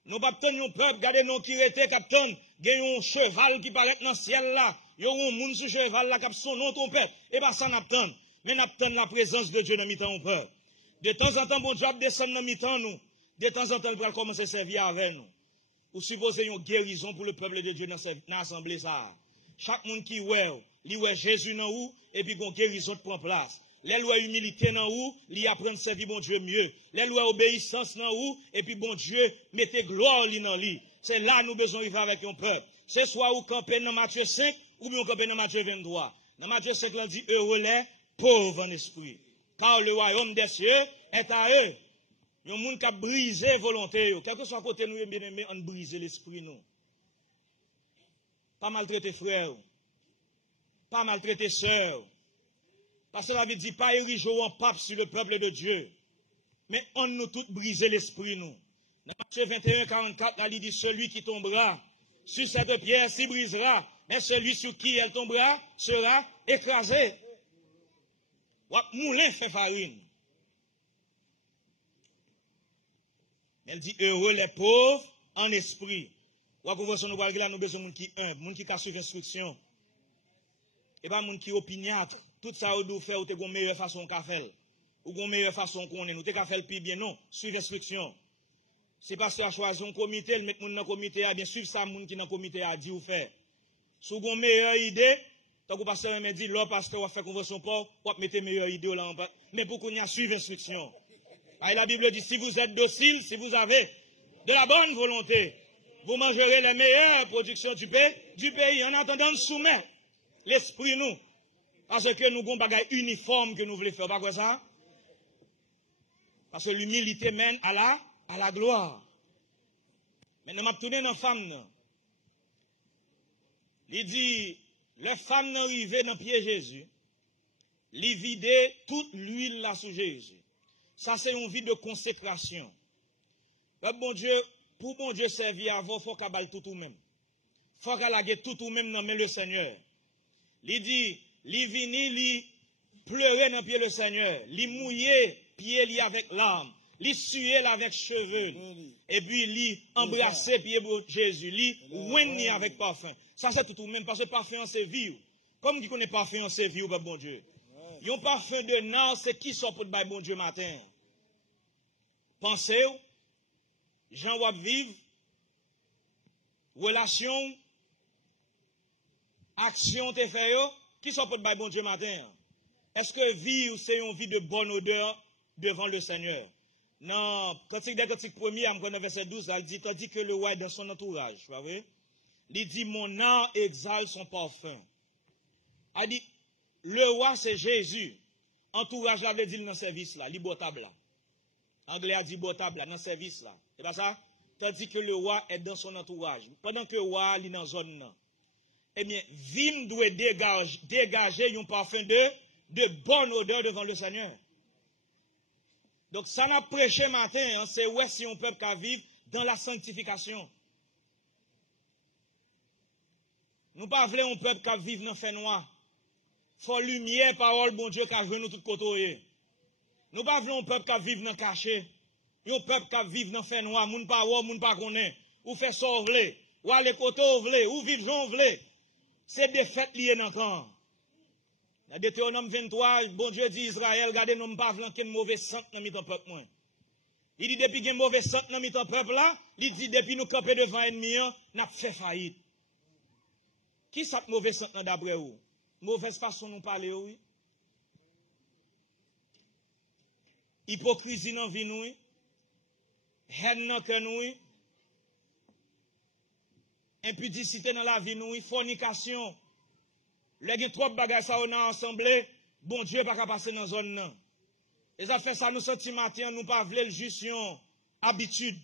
Nous pas prêter un peuple, regardez nous qui étaient, qui attendent, un cheval qui paraît dans le ciel là. Il y a un monde sur cheval là qui a sonné une trompette. Et bien ça n'attend. Mais n'attend la présence de Dieu dans le mi-temps au peuple. De temps en temps, bon Dieu descend dans le mi-temps nous. De temps en temps, il va commencer à servir avec nous. Ou supposez une guérison pour le peuple de Dieu dans l'assemblée ça. Chaque monde qui voit Jésus dans où, et puis une guérison prend place. Les lois humilité dans où, il apprend à servir bon Dieu mieux. Les lois obéissance dans où, et puis bon Dieu mettez gloire dans lui. C'est là nous besoin de vivre avec un peuple. C'est soit ou camper dans Matthieu 5, ou bien camper dans Matthieu 23. Dans Matthieu 5, il dit, heureux les pauvres en esprit. Car le royaume des cieux est à eux. Il y a un monde qui a brisé volonté. Quel que soit côté nous, bien aimé, on brise l'esprit nous. Pas maltraiter frère. Pas maltraiter sœur. Parce que la vie dit pas ériger en pape sur le peuple de Dieu. Mais on nous tous briser l'esprit nous. Dans Matthieu 21, 44, là, il dit celui qui tombera sur cette pierre s'y brisera. Mais celui sur qui elle tombera sera écrasé. Moulin fait farine. Elle dit heureux les pauvres en esprit. Ou à conversion, nous voyons là, nous besoin de gens qui humble, de gens qui suivent l'instruction. Et pas de gens qui opiniâtre. Tout ça, on doit faire, ou une meilleure façon qu'à faire. Ou une meilleure façon qu'on est. Nous t'es qu'à faire le plus bien, non. Suivre l'instruction. Si pasteur a choisi un comité, il met moun dans le comité, bien suivre ça, moun qui dans le comité a dit ou fait. Si vous avez une meilleure idée, tant que pasteur m'a dit, là, pasteur, va faire conversion pour, ou mettre une meilleure idée là, mais pour qu'on y a suivre l'instruction. Et la Bible dit, si vous êtes docile, si vous avez de la bonne volonté, vous mangerez les meilleures productions du pays. En attendant, soumettre l'esprit nous. Parce que nous avons un bagage uniforme que nous voulons faire. Pas quoi ça? Parce que l'humilité mène à la gloire. Maintenant, je vais tourner dans la femme. Il dit, les femmes n'arrivent dans le pied de Jésus, ils vidaient toute l'huile là sous Jésus. Ça, c'est une vie de consécration. Bon Dieu, pour bon Dieu servir avant, il faut qu'il balle tout ou même. Il faut qu'il ait tout ou même dans le Seigneur. Il dit, il vini, il pleurait dans le pied le Seigneur. Il mouillait pied li avec larmes. Il suait avec cheveux. Et puis, il embrassait pied Jésus. Il ouenni avec parfum. Ça, c'est tout ou même, parce que parfum, c'est vie. Comme qui connaît parfum, c'est vie, bon Dieu. Yon parfum de nan, c'est qui sort pour le bon Dieu matin? Pensez, Jean wap vivre, relation, action te fait yo, qui sort pour le bon Dieu matin? Est-ce que vie c'est une vie de bonne odeur devant le Seigneur? Non, Cantique des Cantiques premier, dans verset 12, elle dit, tandis que le roi est dans son entourage, pas vrai? Il dit, mon âme exhale son parfum. Elle dit, le roi c'est Jésus. Entourage là veut dire dans le service là, libotable là. Anglais a dit botable là, dans le service là. C'est pas ça? Tandis que le roi est dans son entourage. Pendant que le roi est dans la zone là. Eh bien, Vim doit dégager un parfum de bonne odeur devant le Seigneur. Donc, ça n'a prêché matin, c'est ouais si on peut vivre dans la sanctification. Nous ne voulons pas un peuple qui vivre dans le fait noir. Il faut lumière, parole, bon Dieu, qui a joué nous tout côté. Nous ne voulons pas un peuple qui vivre dans le cachet. Un peuple qui vivre dans le fait noir, moun pas ou moun pas connaît, ou fait ça ou aller côté ou vivre j'en vle. C'est des fêtes liées dans le temps. Dans Deutéronome 23, bon Dieu dit Israël, regardez, nous ne pas vouloir qu'il y ait mauvais sang dans le peuple. Il dit, depuis qu'il y a mauvais sang dans le peuple là, il dit, depuis nous camper devant l'ennemi, nous avons fait faillite. Qui ça mauvais sang d'après vous? Mauvaise façon de nous parler, oui. Hypocrisie dans la vie, nous. Haine dans le cœur, nous. Impudicité dans la vie, nous. Fornication. Les gens trop de bagages, ça, on a ensemble. Bon Dieu, pas qu'à passer dans la zone. Et ça fait ça, nous sentons matin, nous pas voulons juste une habitude.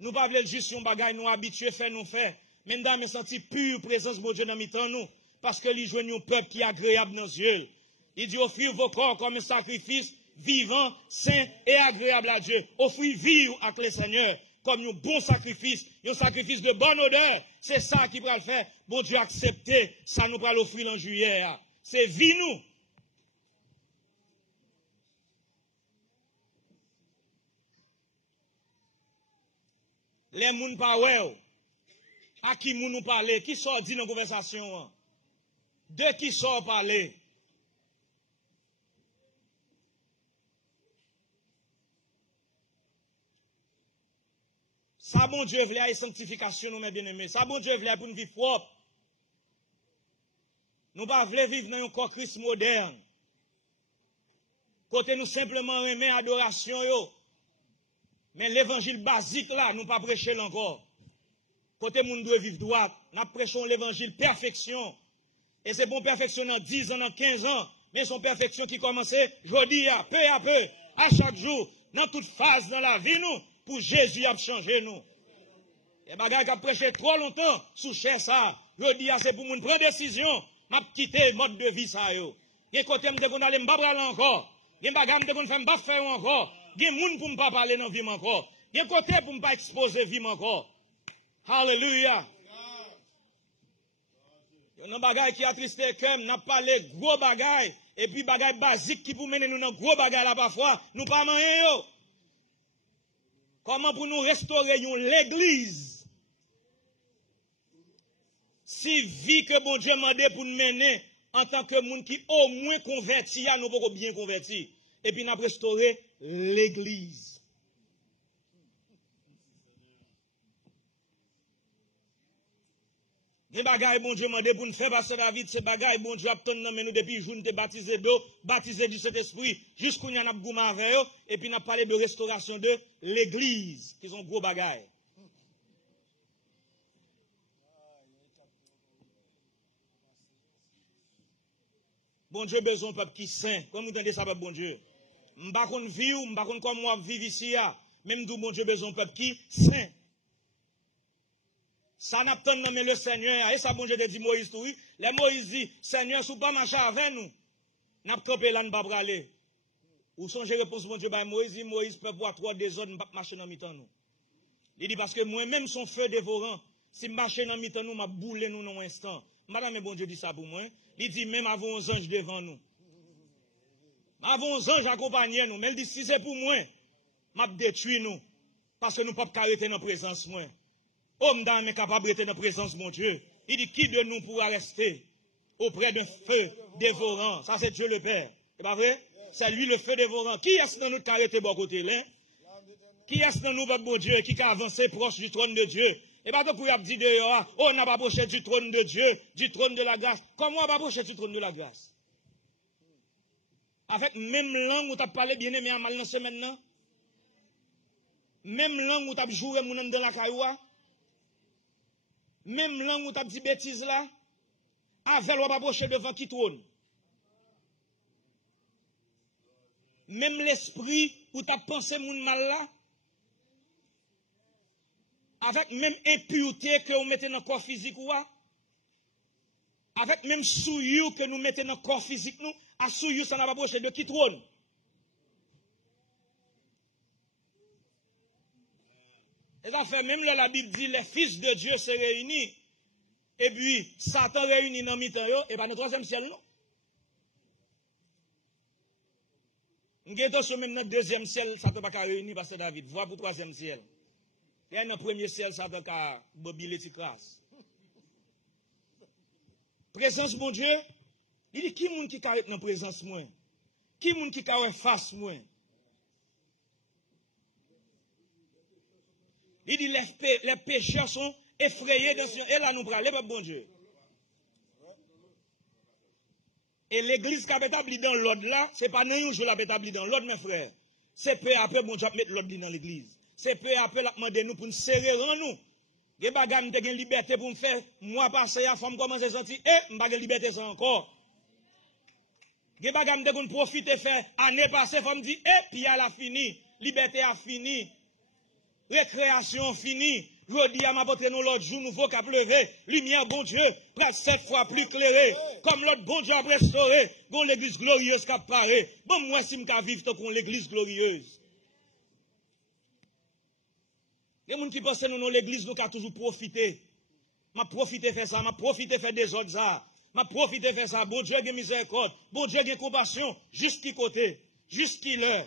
Nous pas voulons juste un bagage, nous habitués, faire, nous faire. Même dans mes sentis pure présence de Dieu dans mi-temps, nous. Parce que lui joue un peuple qui est agréable dans les yeux. Il dit, offrir vos corps comme un sacrifice vivant, saint et agréable à Dieu. Offrir vivre avec le Seigneur comme un bon sacrifice, un sacrifice de bonne odeur. C'est ça qui va le faire. Bon Dieu accepter, ça nous va l'offrir en juillet. C'est vie nous. Les moun pa wè, à qui moun nous parle, qui sort dit dans la conversation? De qui sort parler? Ça, bon Dieu, voulait sanctification, nous, mes bien-aimés. Ça, bon Dieu, voulait pour nous vivre propre. Nous ne voulons pas vivre dans un corps Christ moderne. Côté nous simplement aimer adoration, yo. Mais l'évangile basique là, nous pas prêcher encore. Côté nous doit vivre droit, nous prêchons l'évangile perfection. Et c'est bon perfection dans 10 ans, dans 15 ans. Mais son perfection qui commençait, je dis, peu à peu, à chaque jour, dans toute phase dans la vie, nous, pour Jésus a changé nous. Et bagaille qui a prêché trop longtemps, sous cher ça, je dis, c'est pour nous prendre décision, m'a quitté mode de vie ça yo. Et côté me devons aller m'babral encore. Et bagaille me devons faire m'bab faire encore. Il y a des gens pour ne pas parler dans la vie encore. Il y a des côtés pour ne pas exposer la vie encore. Alléluia. Il y a des bagages qui attristent le cœur. Nous avons parlé de gros bagages. Et puis bagages basiques qui pour mener nous dans gros bagages là parfois. Nous pas moyen. Comment pour nous restaurer l'église? Si vie que bon Dieu m'a demandé pour nous mener en tant que monde qui au moins converti, nous pouvons bien convertir. Et puis nous avons restauré l'église. Les bagailles, bon Dieu, m'a demandé pour nous faire passer David, ces bagailles, bon Dieu, a obtenu nous depuis le jour nous baptisé d'eau, baptisé du Saint-Esprit, jusqu'où nous avons goûté avec eux, et puis nous avons parlé de restauration de l'église, qui sont gros bagailles. Bon Dieu, besoin de peuple qui saint. Comme vous entendez ça, bon Dieu. M'ba kon vivre, m'ba kon comme moi vivre ici, même d'où bon Dieu besoin de peuple qui saint. Ça n'a pas nommé le Seigneur. Et ça, bon Dieu, dit Moïse, oui. Les Moïse dit, Seigneur, si vous pas marcher avec nous, n'a pas campé là, nous pas aller. Ou songez réponse, bon Dieu, bah Moïse dit, Moïse peut voir 3 désordres, nous pas marcher dans mi-temps nous. Il dit, parce que moi-même, son feu dévorant, si je marche dans mi-temps nous, m'a boulé nous dans un instant. Madame, bon Dieu dit ça pour moi. Il dit, même avant aux anges devant nous. Avant aux anges accompagnés nous. Mais il dit, si c'est pour moi, m'a détruit nous. Parce que nous ne pouvons pas arrêter dans la présence moi. Homme d'âme est capable d'être dans la présence, mon Dieu. Il dit, qui de nous pourra rester auprès d'un feu dévorant? Ça, c'est Dieu le Père. C'est pas vrai? C'est lui le feu dévorant. Qui est-ce dans notre caractère bon côté là? Qui est-ce dans nous, votre bon Dieu, qui a avancé proche du trône de Dieu? Et pas pour dire dehors, oh, on n'a pas approché du trône de Dieu, du trône de la grâce. Comment on va approcher du trône de la grâce? Avec même langue où tu as parlé bien aimé à mal lancé maintenant? même langue où t'as joué mon dans la cailloua, même langue où t'as dit bêtise là, avec l'on va approcher devant qui trône. Même l'esprit où t'as pensé mon mal là, avec même impureté que vous mettez dans le corps physique ou avec même souillure que nous mettons dans le corps physique nous, à souillure ça n'a pas approché de qui trône. Et ça fait même là la Bible dit les fils de Dieu se réunissent et puis Satan réunit dans mi-temps et pas dans le troisième ciel non. Nous sommes même dans le deuxième ciel, Satan n'a pas réuni parce que David, voix pour le troisième ciel. Et dans le premier ciel, Satan a bobilé ses classes. Présence mon Dieu, il dit qui est-ce qui arrête dans la présence moi? Qui est-ce qui arrête face moi? Il dit les pécheurs sont effrayés dans ce... Et là nous parlons, pas bon Dieu. Et l'église qui a établi dans l'ordre là, ce n'est pas dans un jour qui a établi dans l'ordre, mes frères. C'est peu après, mon Dieu, mettre l'ordre dans l'église. C'est peu après, la demander nous pour nous serrer en nous. Et bagam te gen liberté pour me faire, moi passer à femme commencer à sentir, et m'ba gen liberté ça encore. Et bagam te gen profiter faire, année passée, femme dit, et puis elle a fini, liberté a fini, récréation fini. Je dis à ma pote, nous l'autre jour, nous faut qu'à pleurer, lumière, bon Dieu, presque 7 fois plus clairée, comme l'autre bon Dieu a restauré, bon l'église glorieuse qui a paré, bon moi si m'ka vivre tant qu'on l'église glorieuse. Les gens qui pensent que nous, dans l'église, nous avons toujours profité. M'a profité faire ça, m'a profité faire des autres ça. M'a profité faire ça. Bon Dieu a miséricorde. Bon Dieu a compassion. Jusqu'y côté. Jusqu'y l'heure.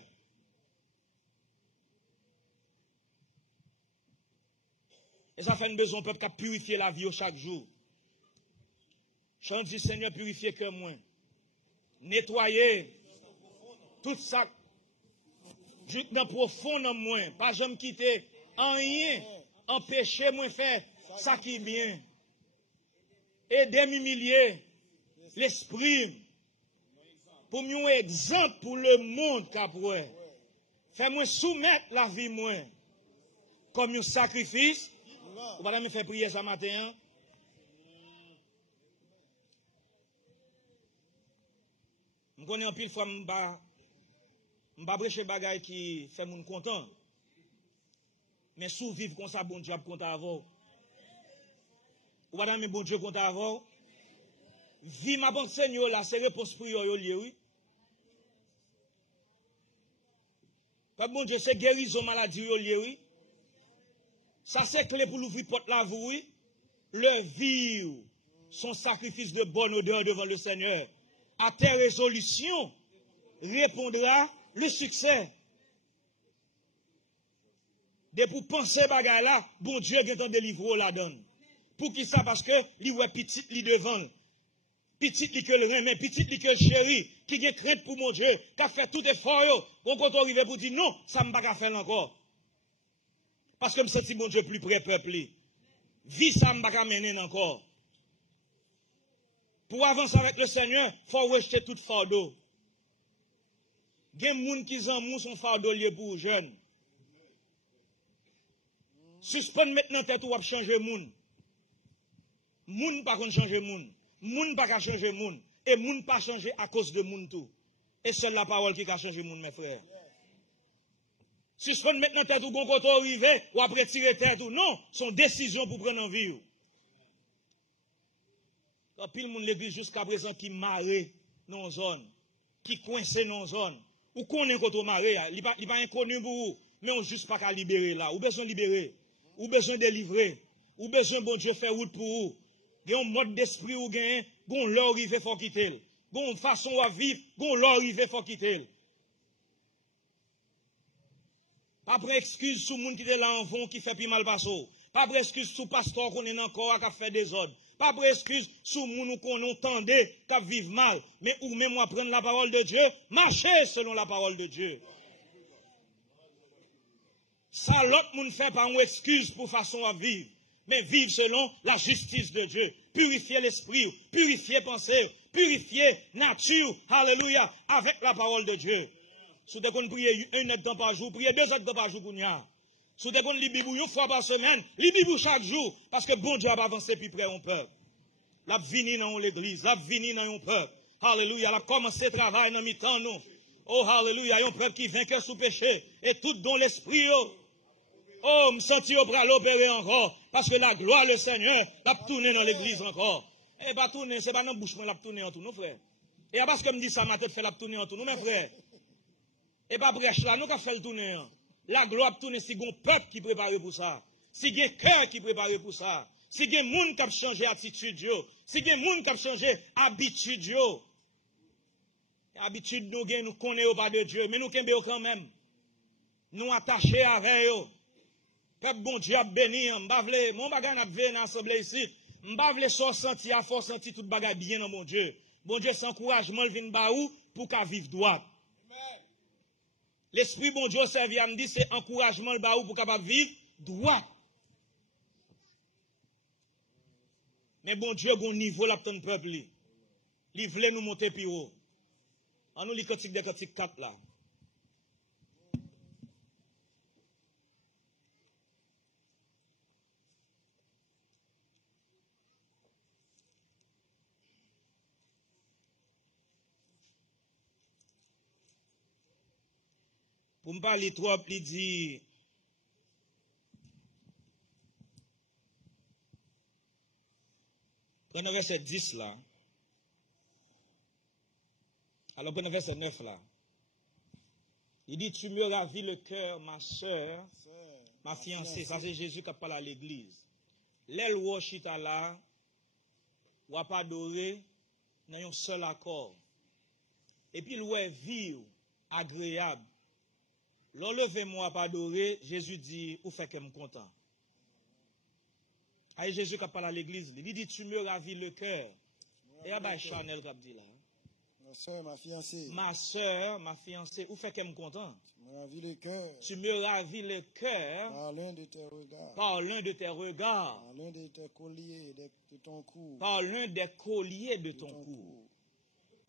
Et ça fait une besoin peuple qui a purifié la vie chaque jour. Je dis Seigneur, purifiez que moi. Nettoyer tout ça. Juste dans profond dans moi. Pas jamais quitter. En rien, empêcher moi faire ça qui est bien. Aider m'humilier l'esprit pour mieux exemple pour le monde qu'après. Fais-moi soumettre la vie moi comme un sacrifice. Vous allez me faire prier ce matin. Je connais un pile fois je prêcher bagay qui fait mon content. Mais sous vivre comme ça, bon Dieu, compte avant. Ou madame, bon Dieu, compte avant. Vie ma bonne Seigneur, là, c'est réponse pour yo lié, oui. Comme bon Dieu, c'est guérison maladie, yo lié, oui. Ça, c'est clé pour l'ouvrir porte la vie, oui. Le vivre, son sacrifice de bonne odeur devant le Seigneur. À tes résolutions, répondra le succès. De pour penser bagay là, bon Dieu vient t'en délivrer la donne. Pour qui ça? Parce que li ouais petit li devant. Petit li que le remet, petit li que le chéri, qui a crainte pour mon Dieu, qui a fait tout effort yo, quand on arrive pour dire non, ça m'a pas faire encore. Parce que me senti mon Dieu plus près peuple. Vie ça m'a pas mener encore. Pour avancer avec le Seigneur, faut rejeter tout fardeau. Gen moun qui zanmou son fardeau lié pour jeunes. Suspend maintenant tête ou changer moun. Moun pas qu'on changer moun. Moun pas qu'à changer moun. Et moun pas changer à cause de moun tout. Et seule la parole qui a changé moun, mes frères. Suspend maintenant tête ou bon côté arrivé ou après tirer tête ou non. Son décision pour prendre en vie. Quand pile moun l'église jusqu'à présent qui marre dans zone, qui coince dans zone. Ou connaît côté maré, il pas inconnu pour vous, mais on juste pas qu'à libérer là. Ou besoin libérer. Ou besoin délivrer, ou besoin bon Dieu faire route pour vous. Il y a un mode d'esprit ou gain, bon l'or arrivé faut quitter. Bon façon à vivre, bon l'or arrivé faut quitter. Pas pour excuse sous monde qui est là en fond qui fait plus mal passer. Pas pour excuse sous pasteur qu'on est encore à faire des ordres. Pas pour excuse sous monde qu'on entendait qu'à vivre mal, mais ou même à prendre la parole de Dieu, marcher selon la parole de Dieu. Ça, l'autre monde fait pas une excuse pour façon à vivre, mais vivre selon la justice de Dieu. Purifier l'esprit, purifier pensée, purifier nature, alléluia, avec la parole de Dieu. Si vous avez prié 1 heure de temps par jour, priez 2 heures de temps par jour pour nous. Si vous avez Bibou une fois par semaine, li Bibou chaque jour, parce que bon Dieu a avancé plus près au peuple. La vini dans l'église, la vini dans un peuple. Alléluia, la commencé travail dans mi-temps nous. Oh, alléluia, un peuple qui vainqueur sous péché, et tout dans l'esprit, oh, me senti au bras l'opérer encore, parce que la gloire, le Seigneur, l'a tourné dans l'église encore. Et pas tourner, c'est pas dans le bouche, mais l'a tourné en tout, nous frères. Et parce que me dit ça, ma tête fait la tourner en tout, nous mes frères. Et pas brèche là, nous qu'a fait le tourner. La gloire tourner si gon peuple qui prépare pour ça. Si gon cœur qui prépare pour ça. Si gon monde qui a changé attitude yo. Si gon monde qui a changé habitude yo. Habitude nous gen nous connaissons pas de Dieu, mais nous kembe quand même. Nous attachés avec eux. Peuple bon Dieu a béni, m'bavle, mon bagay n'a venu dans l'assemblée ici. M'bavle so senti a force senti tout bagay bien dans mon Dieu. Bon Dieu s'encouragement le vinn ba ou pour qu'a vivre droit. L'esprit bon Dieu servi à me dire c'est encouragement le ba ou pour capable vivre droit. Mais bon Dieu gon niveau la ton peuple li. Li vle nous monter plus haut. On nous lit cantique des cantiques 4 là. Pour me parler trop, il dit, prenons verset 10 là. Alors prenons verset 9 là. Il dit, tu me ravis le cœur, ma soeur, ma fiancée. Ça c'est Jésus qui a parlé à l'église. L'aile washita là, ou pas adoré, dans un seul accord. Et puis, il vie agréable. L'enlevez-moi pas adoré, Jésus dit, ou fait que je suis content. Aïe, Jésus qui a parlé à l'église, il dit, tu me ravis le cœur. Et il y a Chanel qui a dit là. Ma soeur, ma fiancée. Ma soeur, ma fiancée, ou fait que je suis content. Tu me ravis le cœur. Tu me ravis le cœur. Par l'un de tes regards. Par l'un de tes regards. Par l'un de tes colliers de ton cou. Par l'un des colliers de ton cou.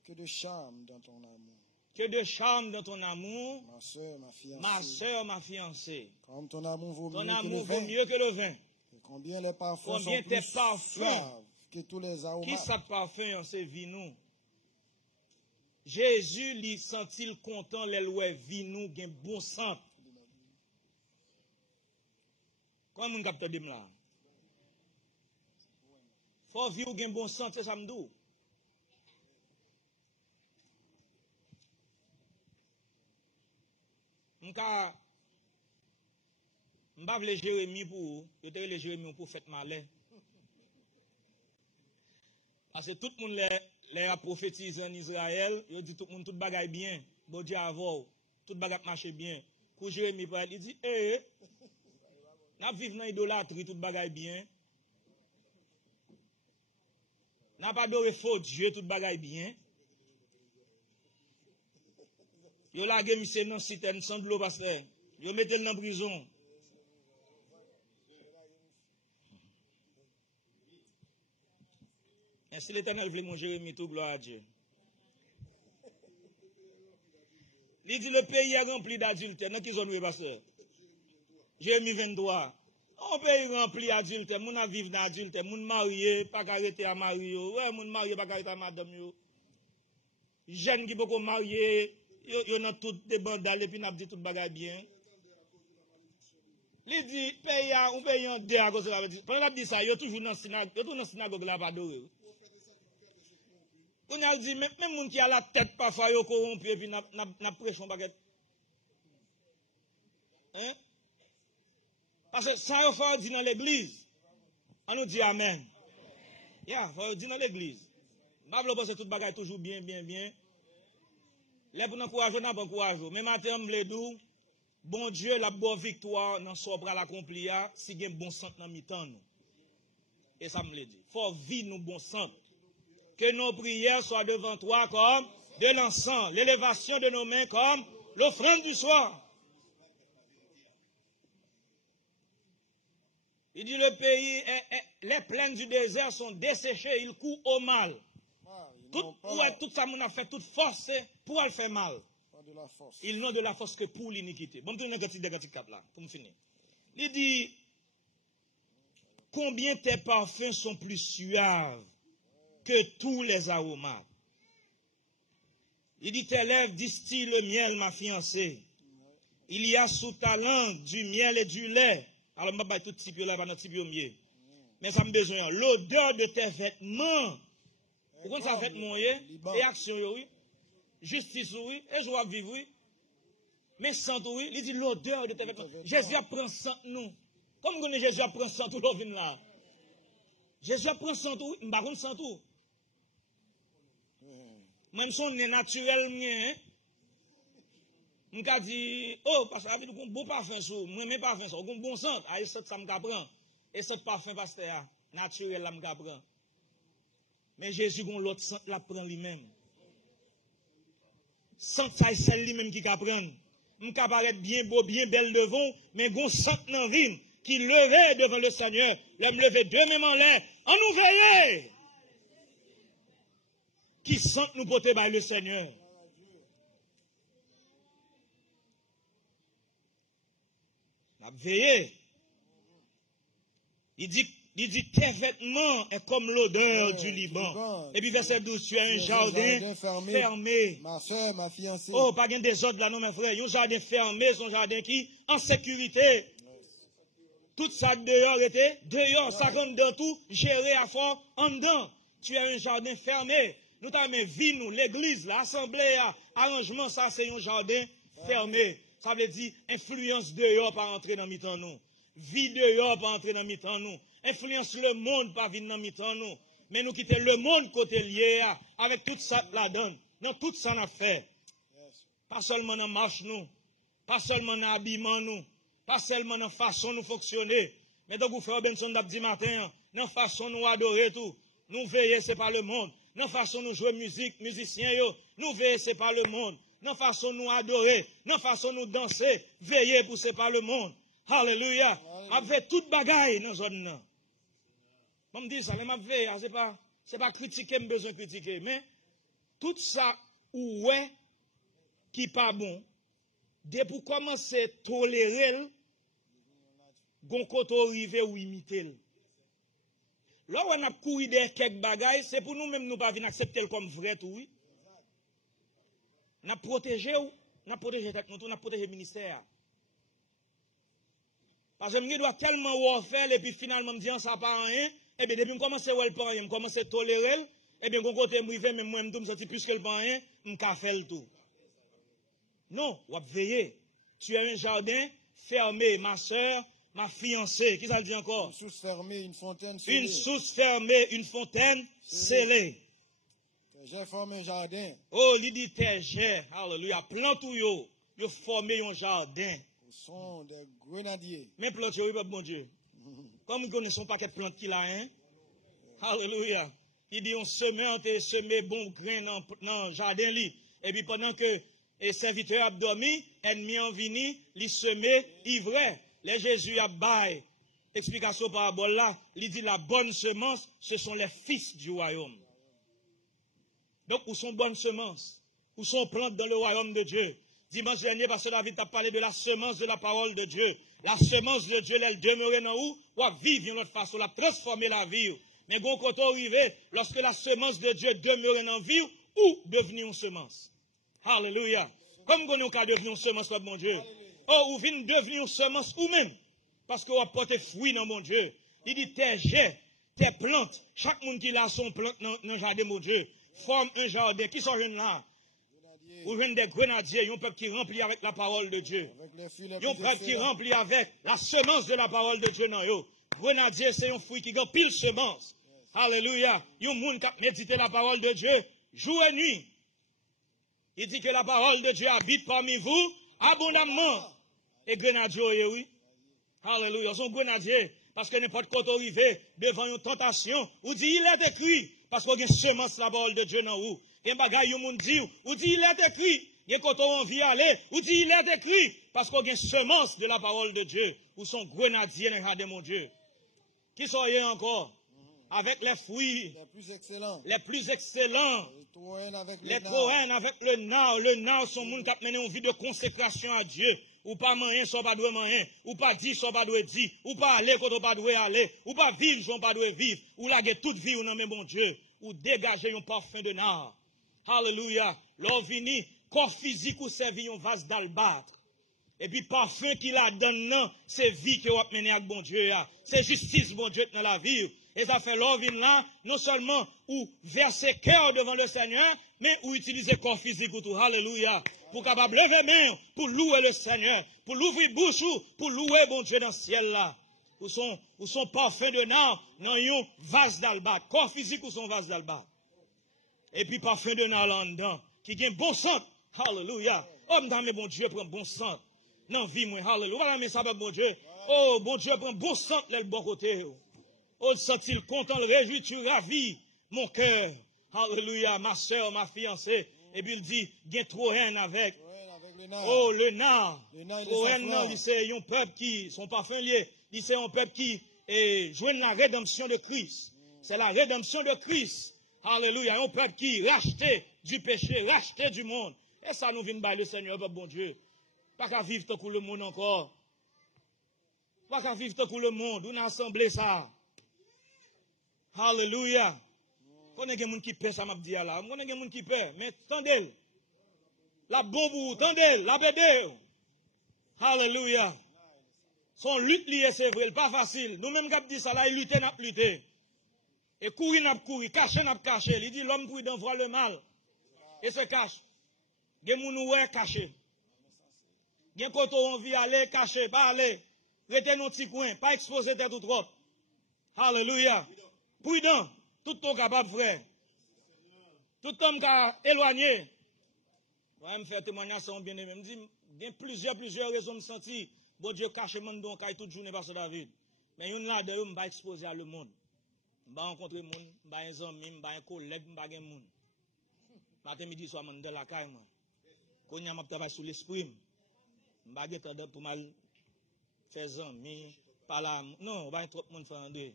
Que de charme dans ton amour. Que de charme dans ton amour. Ma soeur, ma fiancée. Ma soeur, ma fiancée. Comme ton amour vaut ton mieux amour que le vin. vaut mieux que le vin. Et combien les parfums Combien sont tes plus parfums suaves que tous les aromates. Qui ça parfum en ces vie nous? Jésus lui sent-il content les lois vie nous gen bon sang. Comment on capte de là? Faut vivre gen bon sang, c'est ça m'dou. M'pa vle Jérémie pour yo te le Jérémie pour fait malin. Parce que tout le monde les a prophétisé en Israël, il dit tout le monde tout bagaille bien, bon Dieu avant, tout bagaille marche bien. Pour Jérémie il dit n'a vivre dans idolâtrie tout bagaille bien. N'a pas adoré faux Dieu tout bagaille bien. Yo lage monsieur dans citerne sans de l'eau pasteur. Yo mettez dans prison. Si l'Éternel voulait mon Jérémie, tout gloire à Dieu. Il dit le pays est rempli d'adultère. Dans quelle zone, pasteur? Jérémie 23. Un pays rempli d'adultère. Moun a vivre dans l'adultère. Moun marié, pas arrêter à marier. Ouais, moun marié, pas arrêter à madame. Jeunes qui beaucoup mariés. Yo nan tout des bandales et puis n'a dit tout bagay bien. Il dit pays on paye en deux à cause de la dit. Pendant dit ça, yo toujours dans synagogue là pas adorer. On a dit même moun qui a la tête parfois yo corrompu et puis n'a prêche son baguette. Hein? Parce que ça yo faut dire dans l'église. On nous dit amen. Ya, faut dire dans l'église. Pas penser tout bagay toujours bien. Les pour n'encourager, n'a pas encourager. Mais matin, me dou, bon Dieu, la bonne victoire, dans son bras l'accomplir, si il y a un bon sang dans mi-temps. Et ça me le dit. Faut vivre nous bon sang. Que nos prières soient devant toi comme de l'encens, l'élévation de nos mains comme l'offrande du soir. Il dit le pays, les plaines du désert sont desséchées, ils courent au mal. Tout ça, on a fait toute force pour le faire mal. Pas de la force. Ils n'ont de la force que pour l'iniquité. Bon, on a un petit 4 là, pour me finir. Il dit, combien tes parfums sont plus suaves que tous les aromates. Il dit, tes lèvres distillent le miel, ma fiancée. Il y a sous ta langue du miel et du lait. Alors, je vais tout petit peu là, notre petit peu mieux. Mais ça me besoin. L'odeur de tes vêtements. Vous comprenez ça, vêtements, oui? Et action, oui? Justice, oui? Et joie de vivre, oui? Mais sant, oui? Il dit l'odeur de tes vêtements. Jésus apprend sant, nous. Comme vous Jésus apprend sant, tout l'on là. Jésus apprend sant, oui? Je ne sais pas sant, tout. Même son nez naturel, je me dis, oh, parce que vous avez un bon parfum sur moi, mais parfum sur un bon sang, et ça me prend. Et ce parfum pasteur naturel là me prend. Mais Jésus gon l'autre sang la prend lui-même. Sang ça c'est lui-même qui prend. Me paraître bien beau, bien belle devant, mais gon sang nan rime qui levait devant le Seigneur, l'homme levé deux mêmes en l'air, en nous veiller. Qui sent nous porter par le Seigneur. N'a veillé. Il dit tes vêtements est comme l'odeur du Liban. Et puis verset 12, tu as un jardin fermé. Ma soeur, ma fiancée. Oh, pas de désordre là, non, mes frères. Un jardin fermé, son jardin qui en sécurité. Tout ça dehors était dehors, ça rentre dans tout, géré à fond, en dedans. Tu as un jardin fermé. Nous t'avons vie, nous, l'église, l'assemblée, arrangement, ça c'est un jardin fermé. Ça veut dire influence dehors par entrer dans mi-temps nous. Vie dehors par entrer dans mi-temps nous. Influence le monde par venir dans mi-temps nous. Mais nous quitter le monde côté lié avec tout ça la donne. Dans tout ça on a fait. Pas seulement dans marche nous. Pas seulement dans habillement nous. Pas seulement dans façon nous fonctionner. Mais donc vous faites Benson d'abdi matin. Dans façon nous adorer tout. Nous veiller c'est pas le monde. Dans façon nous jouer musique, musiciens yo. Nous veiller c'est pas le monde. Dans façon nous adorer, dans façon nous danser, veiller pour c'est pas le monde. Alléluia. Avec toute bagaille dans zone là. Je me dis ça, m'a veiller, c'est pas critiquer, me besoin critiquer, mais tout ça ouais qui pas bon, dès pour commencer à tolérer, gon koto rive ou imiter. Là où on a couru des quelques bagailles, c'est pour nous même nous pas venir accepter comme vrai tout oui. On a protégé ou, on a protégé on a protégé le ministère. Parce que je dois tellement faire et puis finalement me dire ça pas rien, et bien depuis que je commence à faire pas rien, je commence à tolérer, et bien quand côté me rive même moi me senti plus que le pas rien, je faire le tout. Non, on va veiller. Tu as un jardin fermé, ma soeur, ma fiancée. Qui ça le dit encore? Une source fermée, une fontaine scellée. Une source fermée, une fontaine scellée. J'ai formé un jardin. Oh, il dit tes jets, alléluia, plante ou yo formé un jardin. Au son des grenadiers. Mais plante yo, bon Dieu. Comme nous connaissons pas quelle plante qu'il a, hein? Alléluia. Il dit on semé bon grain dans le jardin li. Et puis pendant que les serviteurs a dormi, ennemi en vini, li semé ivraie. Les Jésus a bail. Explication parabole là, il dit la bonne semence, ce sont les fils du royaume. Donc, où sont bonnes semences? Où sont plantes dans le royaume de Dieu? Dimanche dernier, parce que David a parlé de la semence de la parole de Dieu. La semence de Dieu, elle demeurait dans où? Ou à vivre d'une autre façon, la transformer la vie. Mais quand on arrive, lorsque la semence de Dieu demeurait dans la vie, où devenir une semence? Alléluia. Comme on a devenir une semence, mon Dieu. Oh, ou vient devenir une semence ou même. Parce qu'on a porté fruit dans mon Dieu. Il dit, tes jets, tes plantes, chaque monde qui a son plante dans le jardin, mon Dieu, forme un jardin. Qui sont jeunes là? Ou jeunes des grenadiers, un peuple qui remplit avec la parole de Dieu. Un peuple qui remplit avec la semence de la parole de Dieu. Grenadier, c'est un fruit qui a pile semence. Alléluia. Un monde qui a médité la parole de Dieu, jour et nuit. Il dit que la parole de Dieu habite parmi vous abondamment. Et grenadier, oui. Alléluia. Son grenadier, parce que n'importe quoi arrivé devant une tentation, ou dit il est écrit, parce qu'on a une semence la parole de Dieu dans vous. Il y a un bagage, il dit, ou dit il est écrit, il y a quand on envie aller, ou dit il est écrit, parce qu'on a une semence de la parole de Dieu, ou son grenadier dans le jardin de mon Dieu. Qui sont encore? Avec les fruits les plus excellents. Les plus excellents. Les troènes avec le nard. Le nard, son monde qui a mené une vie de consécration à Dieu. ou pas manger, soit pas doit manger, ou pas dire, soit pas doit dire, ou pas aller quand on pas doit aller, ou pas vivre, soit pas doit vivre, ou laguer toute vie, ou non, mais bon Dieu, ou dégager un parfum de nard. Alléluia. L'on vini, corps physique ou servi un vase d'albâtre. Et puis parfum qu'il a donné, non, c'est vie que vous avez mené avec bon Dieu. C'est justice, bon Dieu, dans la vie. Et ça fait l'on vient là, non seulement ou verser cœur devant le Seigneur, mais ou utiliser corps physique ou tout. Alléluia. Pour capable lever main, pour louer le Seigneur, pour l'ouvrir bouche, pour louer bon Dieu dans le ciel là. Ou son parfum de nard, dans un vase d'albâtre. Corps physique ou son vase d'albâtre. Et puis parfum de nard là dedans, qui a un bon sang. Alléluia. Homme dans mes bon Dieu prend bon sang. Non, vie, moi, alléluia. Voilà, mais ça va, bon Dieu. Oh, bon Dieu prend bon sang de le bon côté. Oh, sent-il content, le réjouit, tu ravis mon cœur. Alléluia, ma soeur, ma fiancée. Et puis il dit, il y a trop haine avec. Oh, le nard. Oh, haine, c'est un peuple qui, son parfum lié, c'est un peuple qui joue la rédemption de Christ. C'est la rédemption de Christ. Alléluia, un peuple qui racheté du péché, racheté du monde. Et ça nous vient de le Seigneur, bon Dieu. Pas qu'à vivre tant que le monde encore. Pas qu'à vivre tant que le monde. On a assemblé ça. Alléluia. On a des gens qui paient, ça m'a dit là. On a des gens qui paient. Mais tendez. La bombe, tendez. La bédé. Alléluia. Son lutte liée, c'est vrai. Pas facile. Nous-mêmes, qui dit ça là, il lutte, n'a lutté. Et courir, n'a courir. Cacher, n'a caché. Il dit l'homme prudent voit le mal. Et se cache. Des gens nous caché. Gen koto on vit aller, cacher, pas aller. Rete non petit coin, pas exposer tête ou trop. Alléluia. Prudent. Tout ton capable, frère. Tout homme qui a éloigné. Je vais me faire témoignage sans bien aimé. Je me dis, il y a plusieurs raisons de me sentir. Bon Dieu cache mon don, car toute journée, Pasteur David. Mais une là, je ne vais pas exposer à le monde. Je vais rencontrer le monde, je vais un ami, je vais un collègue, je vais un monde. Matin, midi, soir, je vais la caille. Quand je travaille sur l'esprit. Je ne vais pas pour mal faire amis, pas là. Non, je vais trop de monde faire André.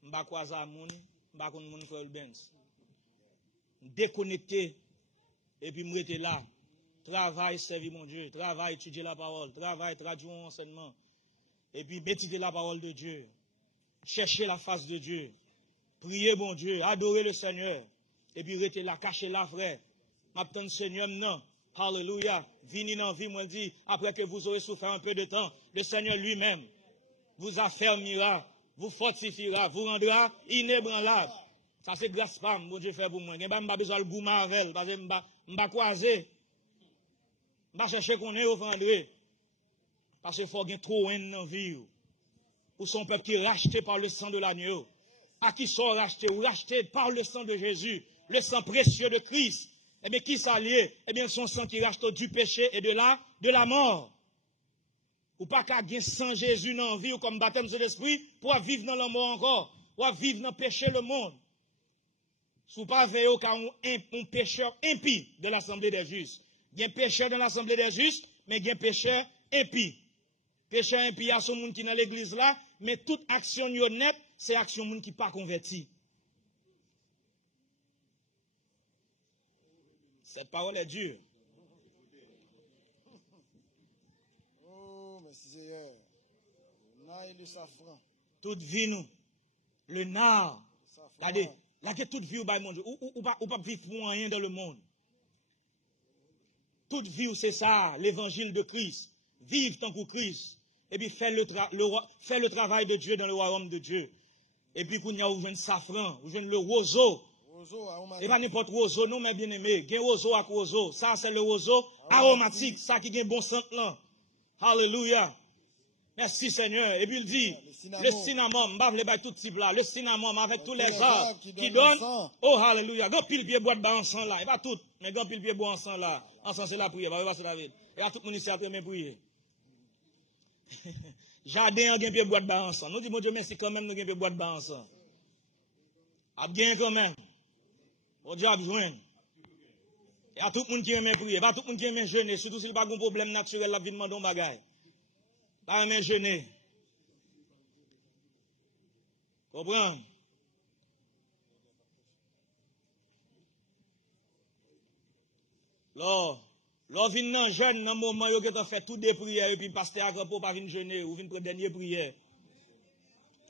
Je ne vais pas croiser à monde, je ne vais pas monde faire le Benz. Déconnecter, et puis me rester là. Travail, servir mon Dieu. Travail, étudier la parole. Travail, traduire un enseignement. Et puis méditer la parole de Dieu. Chercher la face de Dieu. Prier mon Dieu. Adorer le Seigneur. Et puis rester là, cacher là, frère. M'attendre le Seigneur, non. Alléluia. Vini dans vie, moi dit, après que vous aurez souffert un peu de temps, le Seigneur lui-même vous affermira, vous fortifiera, vous rendra inébranlable. Ça c'est grâce à mon Dieu fait pour moi. Je n'ai pas besoin de goûter avec, parce que je ne vais pas croiser. Je ne vais pas chercher qu'on est offrandé. Parce qu'il faut qu'il y ait trop haine dans la vie. Ou son peuple qui est racheté par le sang de l'agneau. À qui sont rachetés? Ou rachetés par le sang de Jésus, le sang précieux de Christ. Eh bien, qui s'allie? Eh bien, son sang qui rachète du péché et de la mort. Ou pas qu'à gagner sans Jésus dans la vie ou comme baptême de l'esprit pour vivre dans la mort encore. Ou vivre dans le péché le monde. Sous pas veiller au cas où un pécheur impie de l'assemblée des justes. Il y a un pécheur dans l'assemblée des justes, mais il y a un pécheur impie. Pécheur impie, il y a ce monde qui est dans l'église là, mais toute action honnête, c'est action monde qui n'est pas converti. Cette parole est dure. Oh, merci Seigneur. Le le safran. Toute vie, nous. Le nard. Regardez, là que toute vie, ou pas vivre pour rien dans le monde. Toute vie, c'est ça, l'évangile de Christ. Vive tant que Christ. Et puis faire le travail de Dieu dans le royaume de Dieu. Et puis, quand il y a un safran, vous le roseau. Et pas n'importe roseau, non, mais bien aimé. Il y a un roseau à roseau. Ça, c'est le roseau aromatique. Ça qui a un bon sang là. Alléluia. Merci Seigneur. Et puis il dit, le cinnamon, je vais tout type là. Le cinnamon avec tous les arbres qui donnent. Oh, alléluia. Quand pile pied bois de bas ensemble là. Et pas tout. Mais quand pile pied bois ensemble là. Ensemble c'est la prière. Va passer David. Et à tout le monde ici a très bien prier. Jardin, on a pied bois de bas ensemble. Nous disons, mon Dieu, merci quand même, nous avons pied bois de bas ensemble. A bien quand même. Bon Dieu a besoin. Et à tout le monde qui aime prier. Pas tout le monde qui aime jeûner. Surtout s'il n'y a pas de problème naturel, la vie demande un bagage. Pas aime jeûner. Comprends? Là, L'on vient dans jeune, dans le moment où on fait toutes des prières, et puis pasteur à campo, pas venir jeûner, ou vient prendre dernière prière.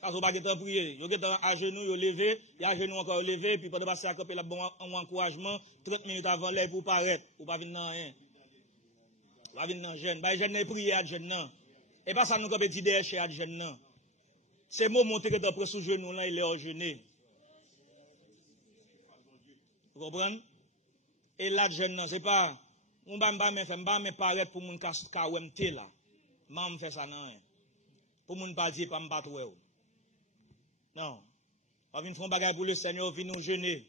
Parce qu'on pas prier. Vous êtes à genoux, vous levez, il y a à genoux encore levé, puis pendant passer à campo, il y a bon encouragement, 30 minutes avant l'air pour paraître, ou pas venir dans rien. Pas venir dans jeune. Bah, jeune, prier à jeune, non. Et pas ça, nous, comme petit déchet à jeune, non. C'est mon monter que tu as sous genou, là, il est jeûné. Vous comprenez? Et là, jeune, non, c'est pas, on va me paraître pour mon kawemte là. Je fais ça, non. Pour mon pas dire, pas me battre. Non. On vient faire un bagage pour le Seigneur, on vient nous jeûner.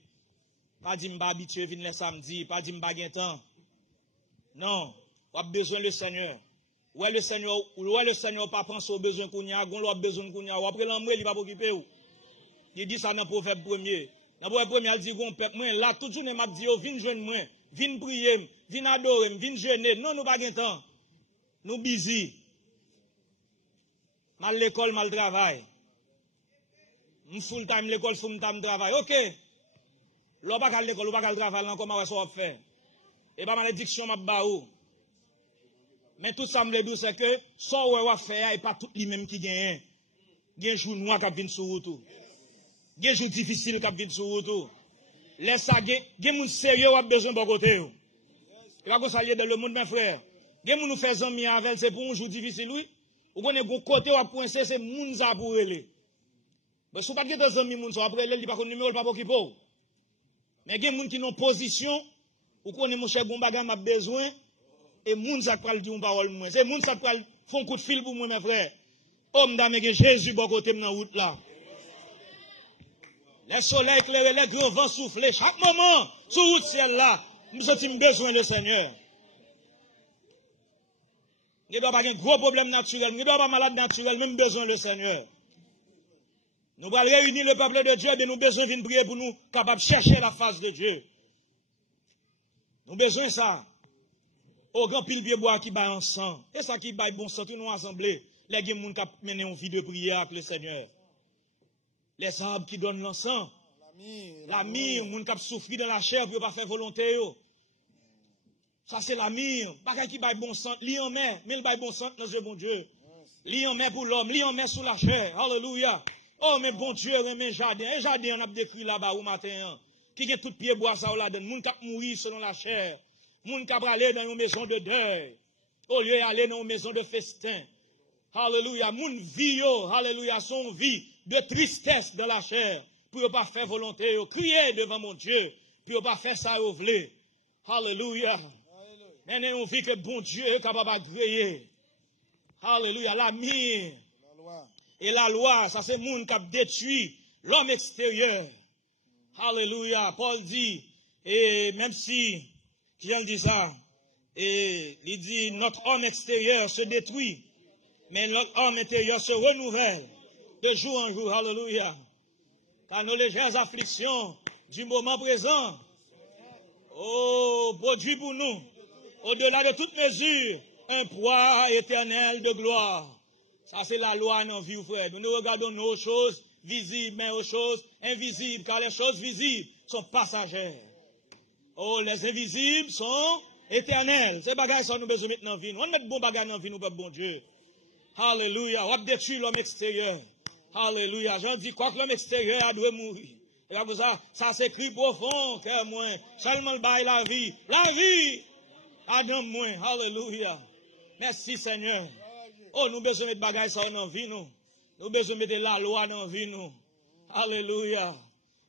Pas dire, je habitué, venir le samedi, pas dire, je temps. Non. On a besoin le Seigneur. Ouais, le Seigneur, pas penser aux besoins qu'on y a, on a besoin qu'on y a. Après l'embré, il va s'occuper. Il dit ça dans le prophète premier. Dans le prophète premier, il dit, moi, là, toute journée, m'a dit, viens jeûner moi, viens prier, viens adorer, viens jeûner. Non, nous pas de temps. Nous busy. Mal l'école, mal travail. Full time l'école, full time travail. Ok. L'on pas à l'école, l'on pas à travail, comment ça va faire? Et pas malédiction, ma baou. Mais tout ça, me dit, c'est que, ça, on va faire, et pas tout les mêmes qui gagnent. Il y a un jour noir qui vient sur route. Il y a un jour difficile qui vient sur route. Laisse ça, il y a un sérieux qui a besoin de côté. Il va ça lier dans le monde, mes frères. Il y a un nous fait amis avec, c'est pour un jour difficile, oui. Ou qu'on est bon côté, ou à pointer, c'est moun za pour aller. Mais si vous n'avez pas des amis, moun, après, il n'y a pas de numéro, pas de pour. Mais il y a des gens qui ont position, ou qu'on est mon cher bon bagage, m'a besoin. Et moun sa pral di une parole moi. C'est moun sa pral font coup de fil pour moi mes frères. Homme d'âme que Jésus bon côté dans route là. Les soleils éclairés, les grands vents soufflés chaque moment sur route ciel là, nous avons besoin du Seigneur. Nous n'avons pas un gros problème naturel, nous n'avons pas malade naturel, même besoin du Seigneur. Nous allons réunir le peuple de Dieu, mais nous avons besoin de prier pour nous capables de chercher la face de Dieu. Nous avons besoin de ça. Au grand pile pied bois qui bat ensemble. Et ça qui bat bon sang, tout nous assemblés. Les gens qui mènent une vie de prière avec le Seigneur. Les arbres qui donnent l'encens. La mire, les gens qui souffrent dans la chair pour ne pas faire volonté. Ça c'est la mire. Pas qui bat bon sang. Li en mer, mais il bat bon sang dans le bon Dieu. Li en mer pour l'homme, li en mer sous la chair. Alléluia. Oh, mais bon Dieu, mais jardin. Et jardin, on a décrit là-bas au matin. Qui a tout pied bois ça ou là-dedans. Les gens qui mourir selon la chair. Moun kap aller dans une maison de deuil, au lieu d'aller dans une maison de festin. Alléluia. Moun vie yo, alléluia, son vie de tristesse de la chair, pour ne pas faire volonté, crier devant mon Dieu, pour ne pas faire ça au vlé. Alléluia. Mais on vit que bon Dieu est capable de créer. Alléluia. La mire et la loi, ça c'est moun qui a détruit l'homme extérieur. Alléluia. Paul dit, et même si qui dit ça, et il dit, notre homme extérieur se détruit, mais notre homme intérieur se renouvelle de jour en jour. Alléluia. Car nos légères afflictions du moment présent, oh, produit pour nous, au-delà de toute mesure, un poids éternel de gloire. Ça, c'est la loi dans la vie, frère. Nous regardons nos choses visibles, mais aux choses invisibles, car les choses visibles sont passagères. Oh, les invisibles sont éternels. Ces bagages sont nous besoin de mettre dans la vie. On met bon bagage dans la vie, nous, bon Dieu. Alléluia. On va détruire l'homme extérieur. Alléluia. J'en dis quoi que l'homme extérieur a dû mourir. Et là, ça s'écrit profond, cœur moins. Seulement le bail la vie. La vie. Adam moins. Alléluia. Merci Seigneur. Oh, nous besoin de mettre bagages dans la vie, nous. Nous besoin de mettre la loi dans la vie, nous. Alléluia.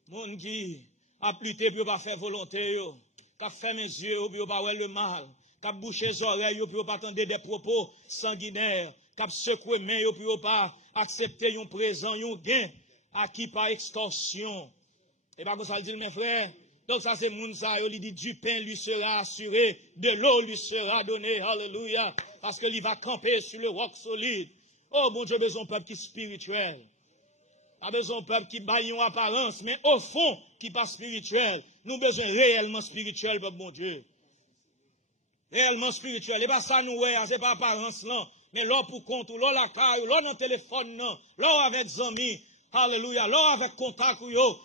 Mon qui a plutté pour ne pas faire volonté, qui a fermé les yeux pour ne pas voir le mal, qui a bouché les oreilles pour ne pas entendre des propos sanguinaires, qui a secoué les mains pour ne pas accepter un présent, un gain, acquis par extorsion. Et pas comme ça le dit, mes frères. Donc ça c'est Mounsa, il dit du pain lui sera assuré, de l'eau lui sera donnée, alléluia, parce qu'il va camper sur le roc solide. Oh bon Dieu, besoin d'un peuple qui est spirituel. Pas besoin d'un peuple qui baille en apparence, mais au fond, qui pas spirituel. Nous avons besoin réellement spirituel, peuple bon Dieu. Réellement spirituel. Et pas ça nous, c'est pas apparence, non. Mais l'or pour compte, l'or la caille, l'or dans le téléphone, non. L'or avec amis. Alléluia. L'or avec contact,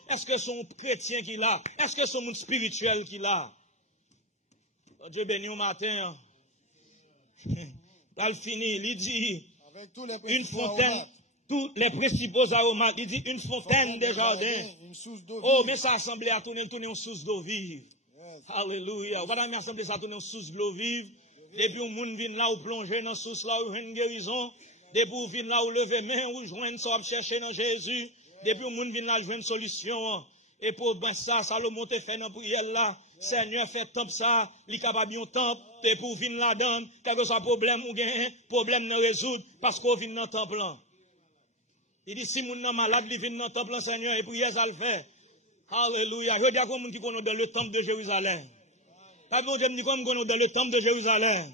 est-ce que son chrétien qui l'a? Est-ce que son monde spirituel qui l'a? Dieu béni au matin. Dans le fini, il dit Avec tous les une principaux fontaine, aromates, tous les principaux aromates. Il dit une fontaine de jardin. une source d'eau Oh, vive. mais ça assemblée à tourner une source d'eau vive. Yes. Alléluia. Voilà, mais assemblée ça tourne une source d'eau vive. Depuis un monde vient là ou plonger dans source là ou une guérison. Depuis un vient là ou lever main ou joindre ça chercher dans Jésus. Depuis un monde vient là joindre une solution. Et pour ben ça, Salomon te fait dans prière là. Seigneur fait temple ça, li capable un temple, et pour venir là-dedans, quel que soit problème ou gain, problème ne résoudre, parce qu'on vient dans le temple là. Il dit, si moun nan malade, il vient dans le temple là, Seigneur, et prière ça le fait. Alléluia. Je dis à comme qui connaît dans le temple de Jérusalem. Pas bon Dieu me dit comme connaît dans le temple de Jérusalem.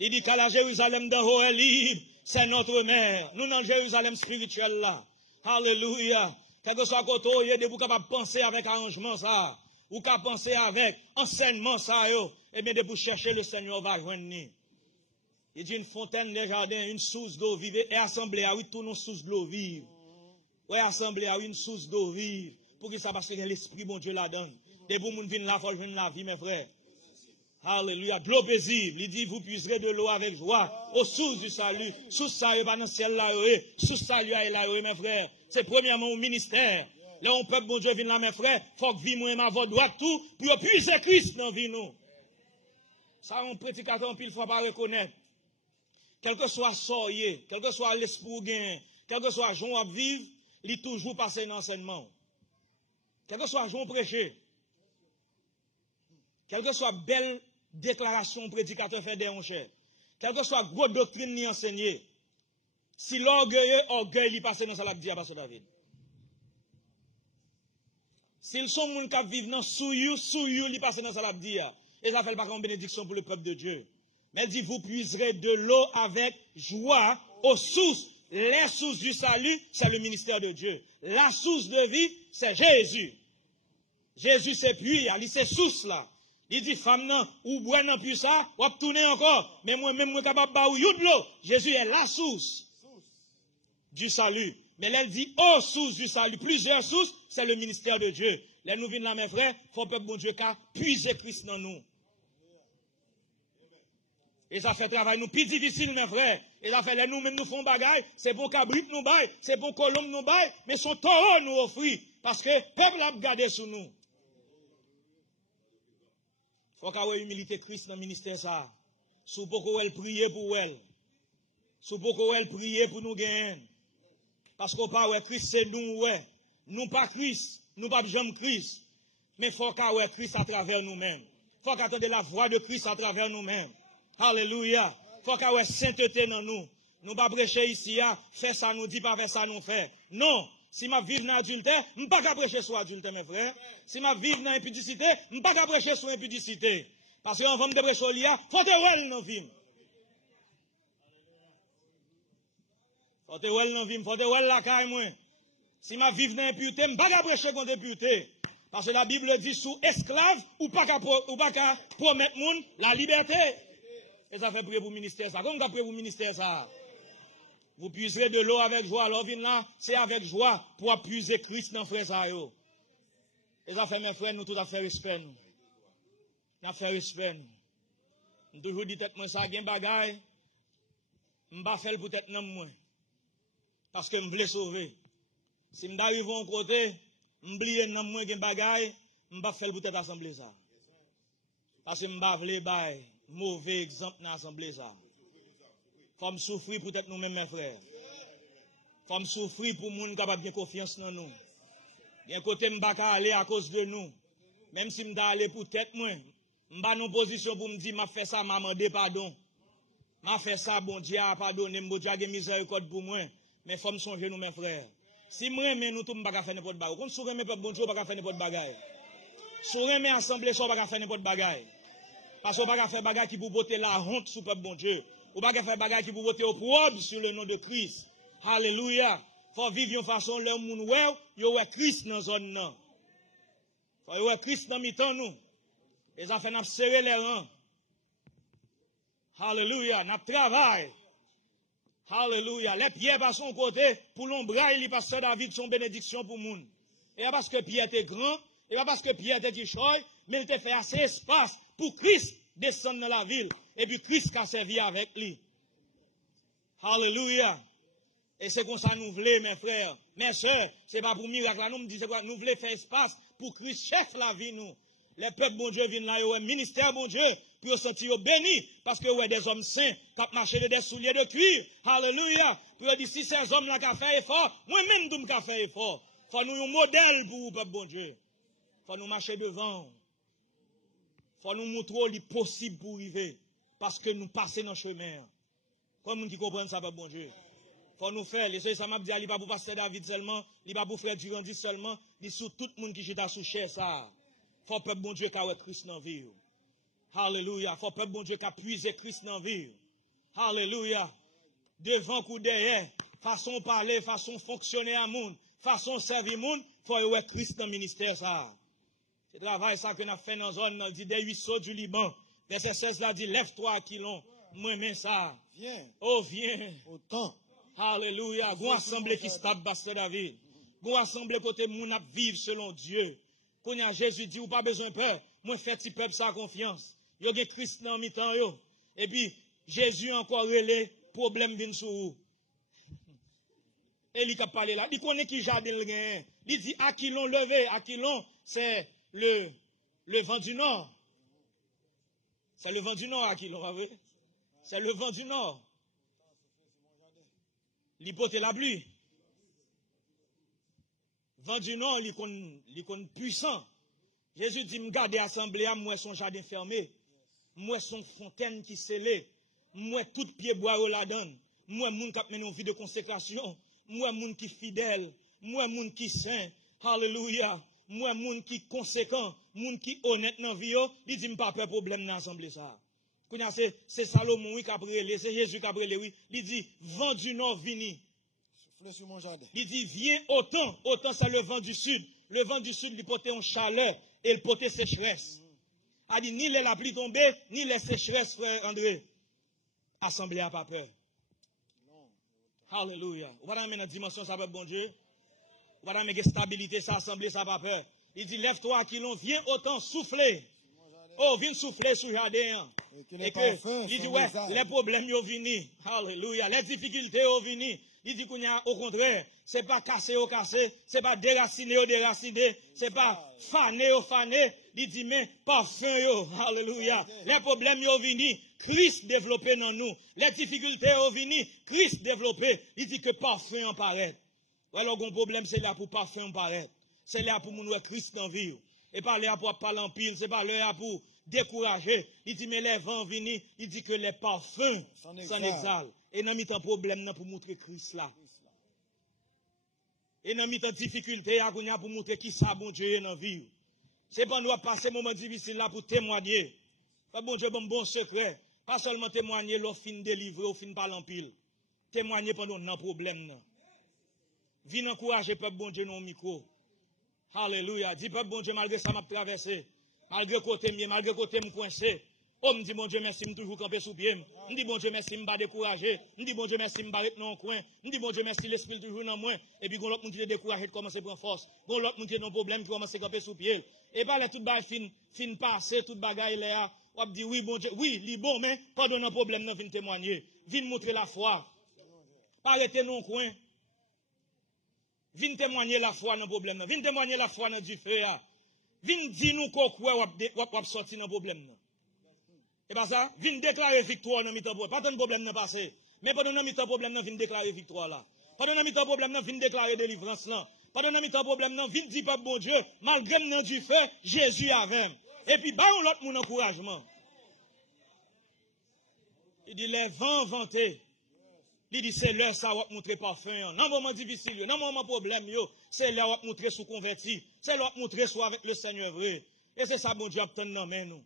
Il dit qu'à la Jérusalem de haut est libre, c'est notre mère. Nous dans Jérusalem spirituel là. Alléluia. Quel que soit côté, il est capable de penser avec arrangement ça. Ou qu'à penser avec enseignement ça yo, et bien de pour chercher le Seigneur va joindre. Il dit une fontaine de jardin, une source d'eau vive, et assemblée à oui, tout nos sources d'eau vive. Oui, assemblée à oui, une source d'eau vive, pour que ça passe que l'esprit bon Dieu la donne. De pour moun vin la faut joindre la vie, mes frères. Alléluia, de l'eau paisible, il dit vous puiserez de l'eau avec joie, aux sources du salut, source ça pas dans le ciel là, source salut là, mes frères. C'est premièrement au ministère. Là, on peut, bon Dieu, vient là, mes frères, faut que vie moi ma voix droite tout, pour puiser Christ dans la vie, nous. Ça, on prédicateur, on ne faut pas reconnaître. Quel que soit soyez, quel que soit l'esprit gain, quel que soit jour à vivre, il est toujours passé dans l'enseignement. Quel que soit jour prêché, quel que soit belle déclaration prédicateur fait des enchères, quel que soit grosse doctrine ni enseigné, si l'orgueil, il passe dans la vie à Pasteur David. S'ils sont moun qui vivent dans souyou, ils passent dans la dia. Et ça fait pas comme bénédiction pour le peuple de Dieu. Mais il dit, vous puiserez de l'eau avec joie aux sources. Les sources du salut, c'est le ministère de Dieu. La source de vie, c'est Jésus. Jésus, c'est puits, il c'est source là. Il dit, femme non, ou bois non plus ça, ou tourner encore. Mais moi-même, moi capable de l'eau. Jésus est la source du salut. Mais là, elle dit, oh, source du salut, plusieurs sources, c'est le ministère de Dieu. Là, nous venons là, mes frères, il faut que bon Dieu ait puiser Christ dans nous. Et ça fait travail nous plus difficile, mes frères. Et ça fait là, nous-mêmes nous faisons bagaille, c'est pour cabrit nous bail, c'est pour colombe nous bail, mais son taureau nous offre. Parce que le peuple a gardé sur nous. Il faut qu'il y ait humilité Christ dans le ministère ça. Sous beaucoup elle prier pour elle. Sous beaucoup elle prier pour nous gagner. Parce qu'on parle de Christ, c'est nous, ouais. Nous pas Christ, nous pas jamais Christ. Mais il faut qu'il y ait Christ à travers nous-mêmes. Il faut qu'il y ait la voix de Christ à travers nous-mêmes. Alléluia. Il faut qu'il y ait sainteté dans nous. Nous pas prêcher ici, faire ça nous dit, pas faire ça nous fait. Non. Si ma vive dans l'adultère, je ne peux pas prêcher sur l'adultère, mes frères. Si ma vive dans l'impudicité, je ne peux pas prêcher sur l'impudicité. Parce qu'on va me prêcher au lia, il faut te voir dans la vie. Faut te voir dans la vie, faut te voir la caille, moi. Si ma vive dans l'impureté, je ne peux pas prêcher contre l'impureté. Parce que la Bible dit sous esclave, ou pas qu'à promettre monde la liberté. Et ça fait prier pour le ministère, ça. Comment on prier pour le ministère, ça? Vous puiserez de l'eau avec joie. Alors, vin là, c'est avec joie pour puiser Christ dans frère ça, yo. Et ça fait, mes frères, nous tout à fait respect, nous. Nous fait respect, nous. Nous toujours dit, tête moi, ça, gen bagay. M'ba fait pour tête non, moi. Parce que m'voulais sauver. Si m'arrive à un côté, m'oublier non, moi, gen bagay, m'ba fait pour tête assemblée ça. Parce que m'ba vle bay, mauvais exemple dans l'assemblée ça. Faut me souffrir pour être nous-mêmes, mes frères. Faut me souffrir pour moun capable de confiance dans nous. D'un côté, m'ba ka aller à cause de nous. Même si m'da aller pour tête moi, m'ba non position pour me dire m'a fait ça, m'a demandé pardon. M'a fait ça, bon Dieu a pardonné, bon Dieu a gen miséricorde pour moi. Mais faut me songer nous, mes frères. Si moi mais nous tout m'ba ka faire n'importe bagay. Comme sourer mes peuple bon Dieu pas ka faire n'importe bagay. Sourer mes assemblées ça pas ka faire n'importe bagay. Parce qu'on pas ka faire bagay qui pour botter la honte sur peuple bon Dieu. Ou pas faire bagay qui pour voter au probe sur le nom de Christ. Alléluia. Faut vivre de façon le moun ouais, yo ouais Christ dans zone nan. Faut ouais Christ dans mi-temps nous. Et ça fait n'a serrer les rangs. Alléluia, n'a travail. Alléluia. Les pierres par son côté pour l'ombraille, il pasteur David son bénédiction pour moun. Et pas parce que Pierre était grand, et pas parce que Pierre était choy, mais il te fait assez espace pour Christ descendre dans la ville, et puis Christ a servi avec lui. Alléluia. Et c'est comme ça nous voulons, mes frères, mes soeurs, c'est pas pour miracle, là, nous disons quoi, nous voulons faire espace pour Christ chef la vie, nous. Les peuples, bon Dieu, viennent là, le ministère, bon Dieu, pour se sentir bénis, parce que ouais, des hommes saints, qui ont marché de des souliers de cuir. Alléluia. Pour dire, si ces hommes-là qui ont fait effort, moi-même, nous avons fait effort. Faut nous un modèle pour vous, peuple, bon Dieu. Faut nous marcher devant. Faut nous montrer le possible pour arriver. Parce que nous passons dans le chemin. Comme nous qui comprennent ça, peuple, bon Dieu. Faut nous faire, les ça m'a dit, il n'est pas pour pasteur David seulement, il n'est pas pour frère Durandi seulement, il est sur tout le monde qui est sous chair, ça. Faut peuple bon Dieu qui a Christ dans la vie. Alléluia. Faut peuple bon Dieu qui a puisé Christ dans la vie. Alléluia. Devant ou derrière, façon parler, façon fonctionner à monde, façon servir monde, faut avoir Christ dans le ministère, ça. C'est le travail, ça, que nous avons fait dans la zone, on dit des 8 sauts du Liban. Verset 16 là dit, lève-toi, Aquilon. Moi-même, ça. Viens. Oh, viens. Autant. Alléluia. Gon assemblée qui se tape, pasteur David. Gon assemblée côté moun ap vivre selon Dieu. Quand y a Jésus dit, ou pas besoin de peur. Moi, fait petit peuple ça confiance. Yo gen Christ dans mi-temps yo. Et puis, Jésus encore relé, problème vient sur vous. Et il a parlé là. Il connaît qui jardin le gain. Il dit, Aquilon levé. Aquilon, c'est le vent du nord. C'est le vent du nord, Aquilon, vous voyez? C'est le vent du nord. L'hypothèse la pluie. Vent du nord, il est puissant. Jésus dit, m'garde assemblée, moi son jardin fermé. Moi son fontaine qui scellée. Moi tout pied bois au la donne. Moi moun qui mène une vie de consécration. Moi moun qui fidèle. Moi moun qui saint. Alléluia. Moi moun qui conséquent. Moun qui honnête dans vie. Il dit, m'pas peur problème dans l'assemblée ça. C'est Salomon qui a brûlé, c'est Jésus qui a brûlé, oui. Il dit, vent du nord vini. Sur mon jardin. Il dit, viens autant c'est le vent du sud. Le vent du sud, il portait en chaleur et il portait sécheresse. Il dit, ni la pluie tombée, ni les sécheresses, frère André. Assemblée à pas peur. Alléluia. Vous voyez dans la dimension, ça va bon Dieu. Vous voyez dans la stabilité, ça assemblée, ça va peur. Il dit, lève-toi, Aquilon, viens autant souffler. Oh, viens souffler sur le jardin. Et que, il dit, ouais, les problèmes sont venus. Alléluia. Les difficultés sont venues. Il dit qu'on y a, au contraire, c'est pas casser au casser, c'est pas déraciner au déraciner, c'est pas faner au faner. Il dit, mais parfum yo. Alléluia. Les problèmes sont venus. Christ développé dans nous. Les difficultés sont venues. Christ développé. Il dit que parfum en paraît. Alors, le problème, c'est là pour parfum en paraît. C'est là pour nous Christ dans la vie. Et pas là pour parler en pile, c'est pas là pour décourager. Il dit, mais les vents viennent, il dit que les parfums s'en exhalent. Et n'a mis un problème pour montrer Christ là. Et n'a mis une difficulté pour montrer qui ça, bon Dieu, dans la vie. C'est pas nous passer un moment difficile là pour témoigner. Pas bon Dieu, bon secret. Pas seulement témoigner, l'offre fin délivrer, ou fin parler en pile. Témoigner pendant un problème. Viens encourager peuple bon Dieu dans le micro. Alléluia. Dis peuple bon Dieu, malgré ça m'a traversé. Malgré côté mien, malgré côté me coincé. Oh, me dit bon Dieu merci, me toujours camper sous pied. Me dit bon Dieu merci, me pas découragé. Me dit bon Dieu merci, me pas dans un coin. Me dit bon Dieu merci, l'esprit toujours dans moi. Et puis, l'autre monde qui est découragé de commencer à prendre force. L'autre monde qui est dans un problème qui commence à camper sous pied. Et pas les tout bagaille fin passer, tout bagaille là. On dit oui, bon Dieu, oui, il est bon, mais pas dans un problème, non, vient témoigner. Viens montrer la foi. Pas arrêter dans un coin. Viens témoigner la foi dans le problème. Viens témoigner la foi dans du feu. Viens dire nous qu'on croit ou sortir dans le problème. Et pas ça, viens déclarer victoire dans le problème. Pas de problème dans le passé. Mais pendant le problème, viens déclarer victoire là. Pendant le problème, viens déclarer délivrance là. Pendant le problème, viens dire pas bon Dieu, malgré le du feu, Jésus avec. Et puis, bah, on l'autre mon encouragement. Il dit les vents vantés. Il dit, c'est l'heure, ça va montrer parfum. Dans un moment difficile, dans un moment problème, c'est l'heure, va montrer sous converti. C'est l'heure, montrer sous avec le Seigneur vrai. Et c'est ça, bon Dieu, obtenu dans nous.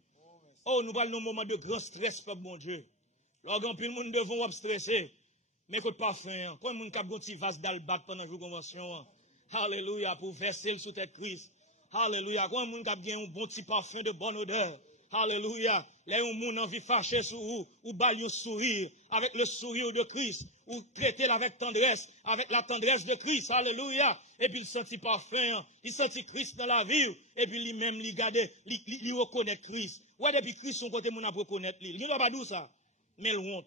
Oh, nous parlons d'un moment de grand stress, peuple, bon Dieu. Lorsqu'on peut le monde devant stresser. Mais que parfum. Quand le monde a un petit vase d'albac pendant la convention. Alléluia, pour verser sous tête Christ. Alléluia. Quand le monde a un bon petit parfum de bonne odeur. Alléluia. les gens envie fâcher sur vous, ou bailler un sourire, avec le sourire de Christ, ou traiter avec tendresse, avec la tendresse de Christ, alléluia, et puis il sentit parfum, il sentit Christ dans la vie, et puis lui-même, il garde, il reconnaît Christ. Ouais, depuis Christ, son côté, mon a reconnaître lui. Il ne va pas dire ça, mais il honte.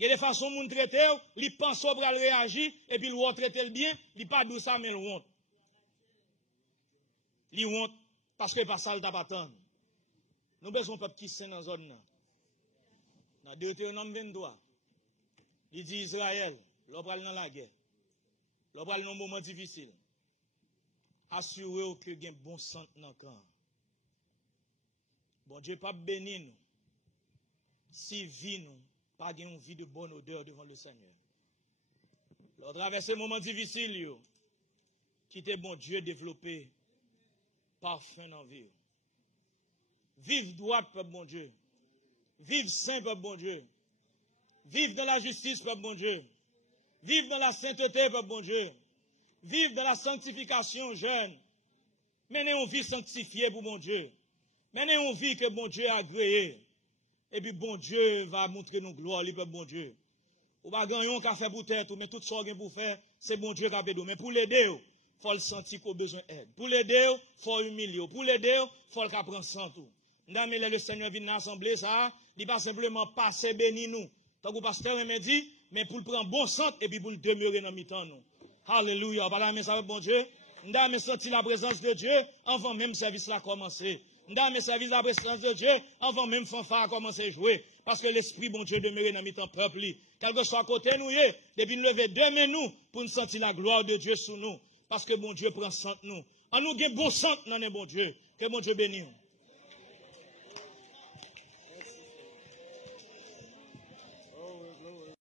Il y a des façons de traiter, il pense au bras, il réagit, et puis il va traiter le bien, il pas dire ça, mais il honte. Il honte, parce que pas ça, il t'a pas attendre. Nous avons besoin de peuple qui sont dans la zone. Dans Deutéronome 23, il dit Israël, l'obral dans la guerre, l'obral dans un moment difficile. Assurez-vous que vous avez un bon sang dans le camp. Bon Dieu, pas béni nous. Si vie nous, pas une vie de bonne odeur devant le Seigneur. Lors traverser un moment difficile, quittez bon Dieu développer parfum dans la vie. Vive droite, peuple bon Dieu. Vive saint, peuple bon Dieu. Vive dans la justice, peuple bon Dieu. Vive dans la sainteté, peuple bon Dieu. Vive dans la sanctification, jeune. Menez une vie sanctifiée pour bon Dieu. Menez une vie que bon Dieu a agréée. Et puis bon Dieu va montrer nos gloires, peuple bon Dieu. Ou pas gagner un fait pour tête, mais tout ce qu'on a pour faire, c'est bon Dieu qui a besoin. Mais pour l'aider, il faut le sentir qu'on a besoin d'aide. Pour l'aider, il faut humilier. Pour l'aider, il faut le prendre sans tout. Madame, le Seigneur vient dans l'assemblée, ça, il pas simplement passer béni nous. Tant que le pasteur me dit, mais pour le prendre bon centre et puis pour le demeurer dans mi-temps nous. Alléluia. Par la main, ça va, bon Dieu. Madame, senti la présence de Dieu avant même le service a commencé. Madame, service la présence de Dieu avant même fanfare a commencé à jouer. Parce que l'esprit, bon Dieu, demeure dans mi-temps peuple. Quel que soit à côté nous, depuis nous lever deux mains nous, pour nous sentir la gloire de Dieu sous nous. Parce que bon Dieu prend centre nous. En nous, il y a bon centre dans le bon Dieu. Que bon Dieu bénisse.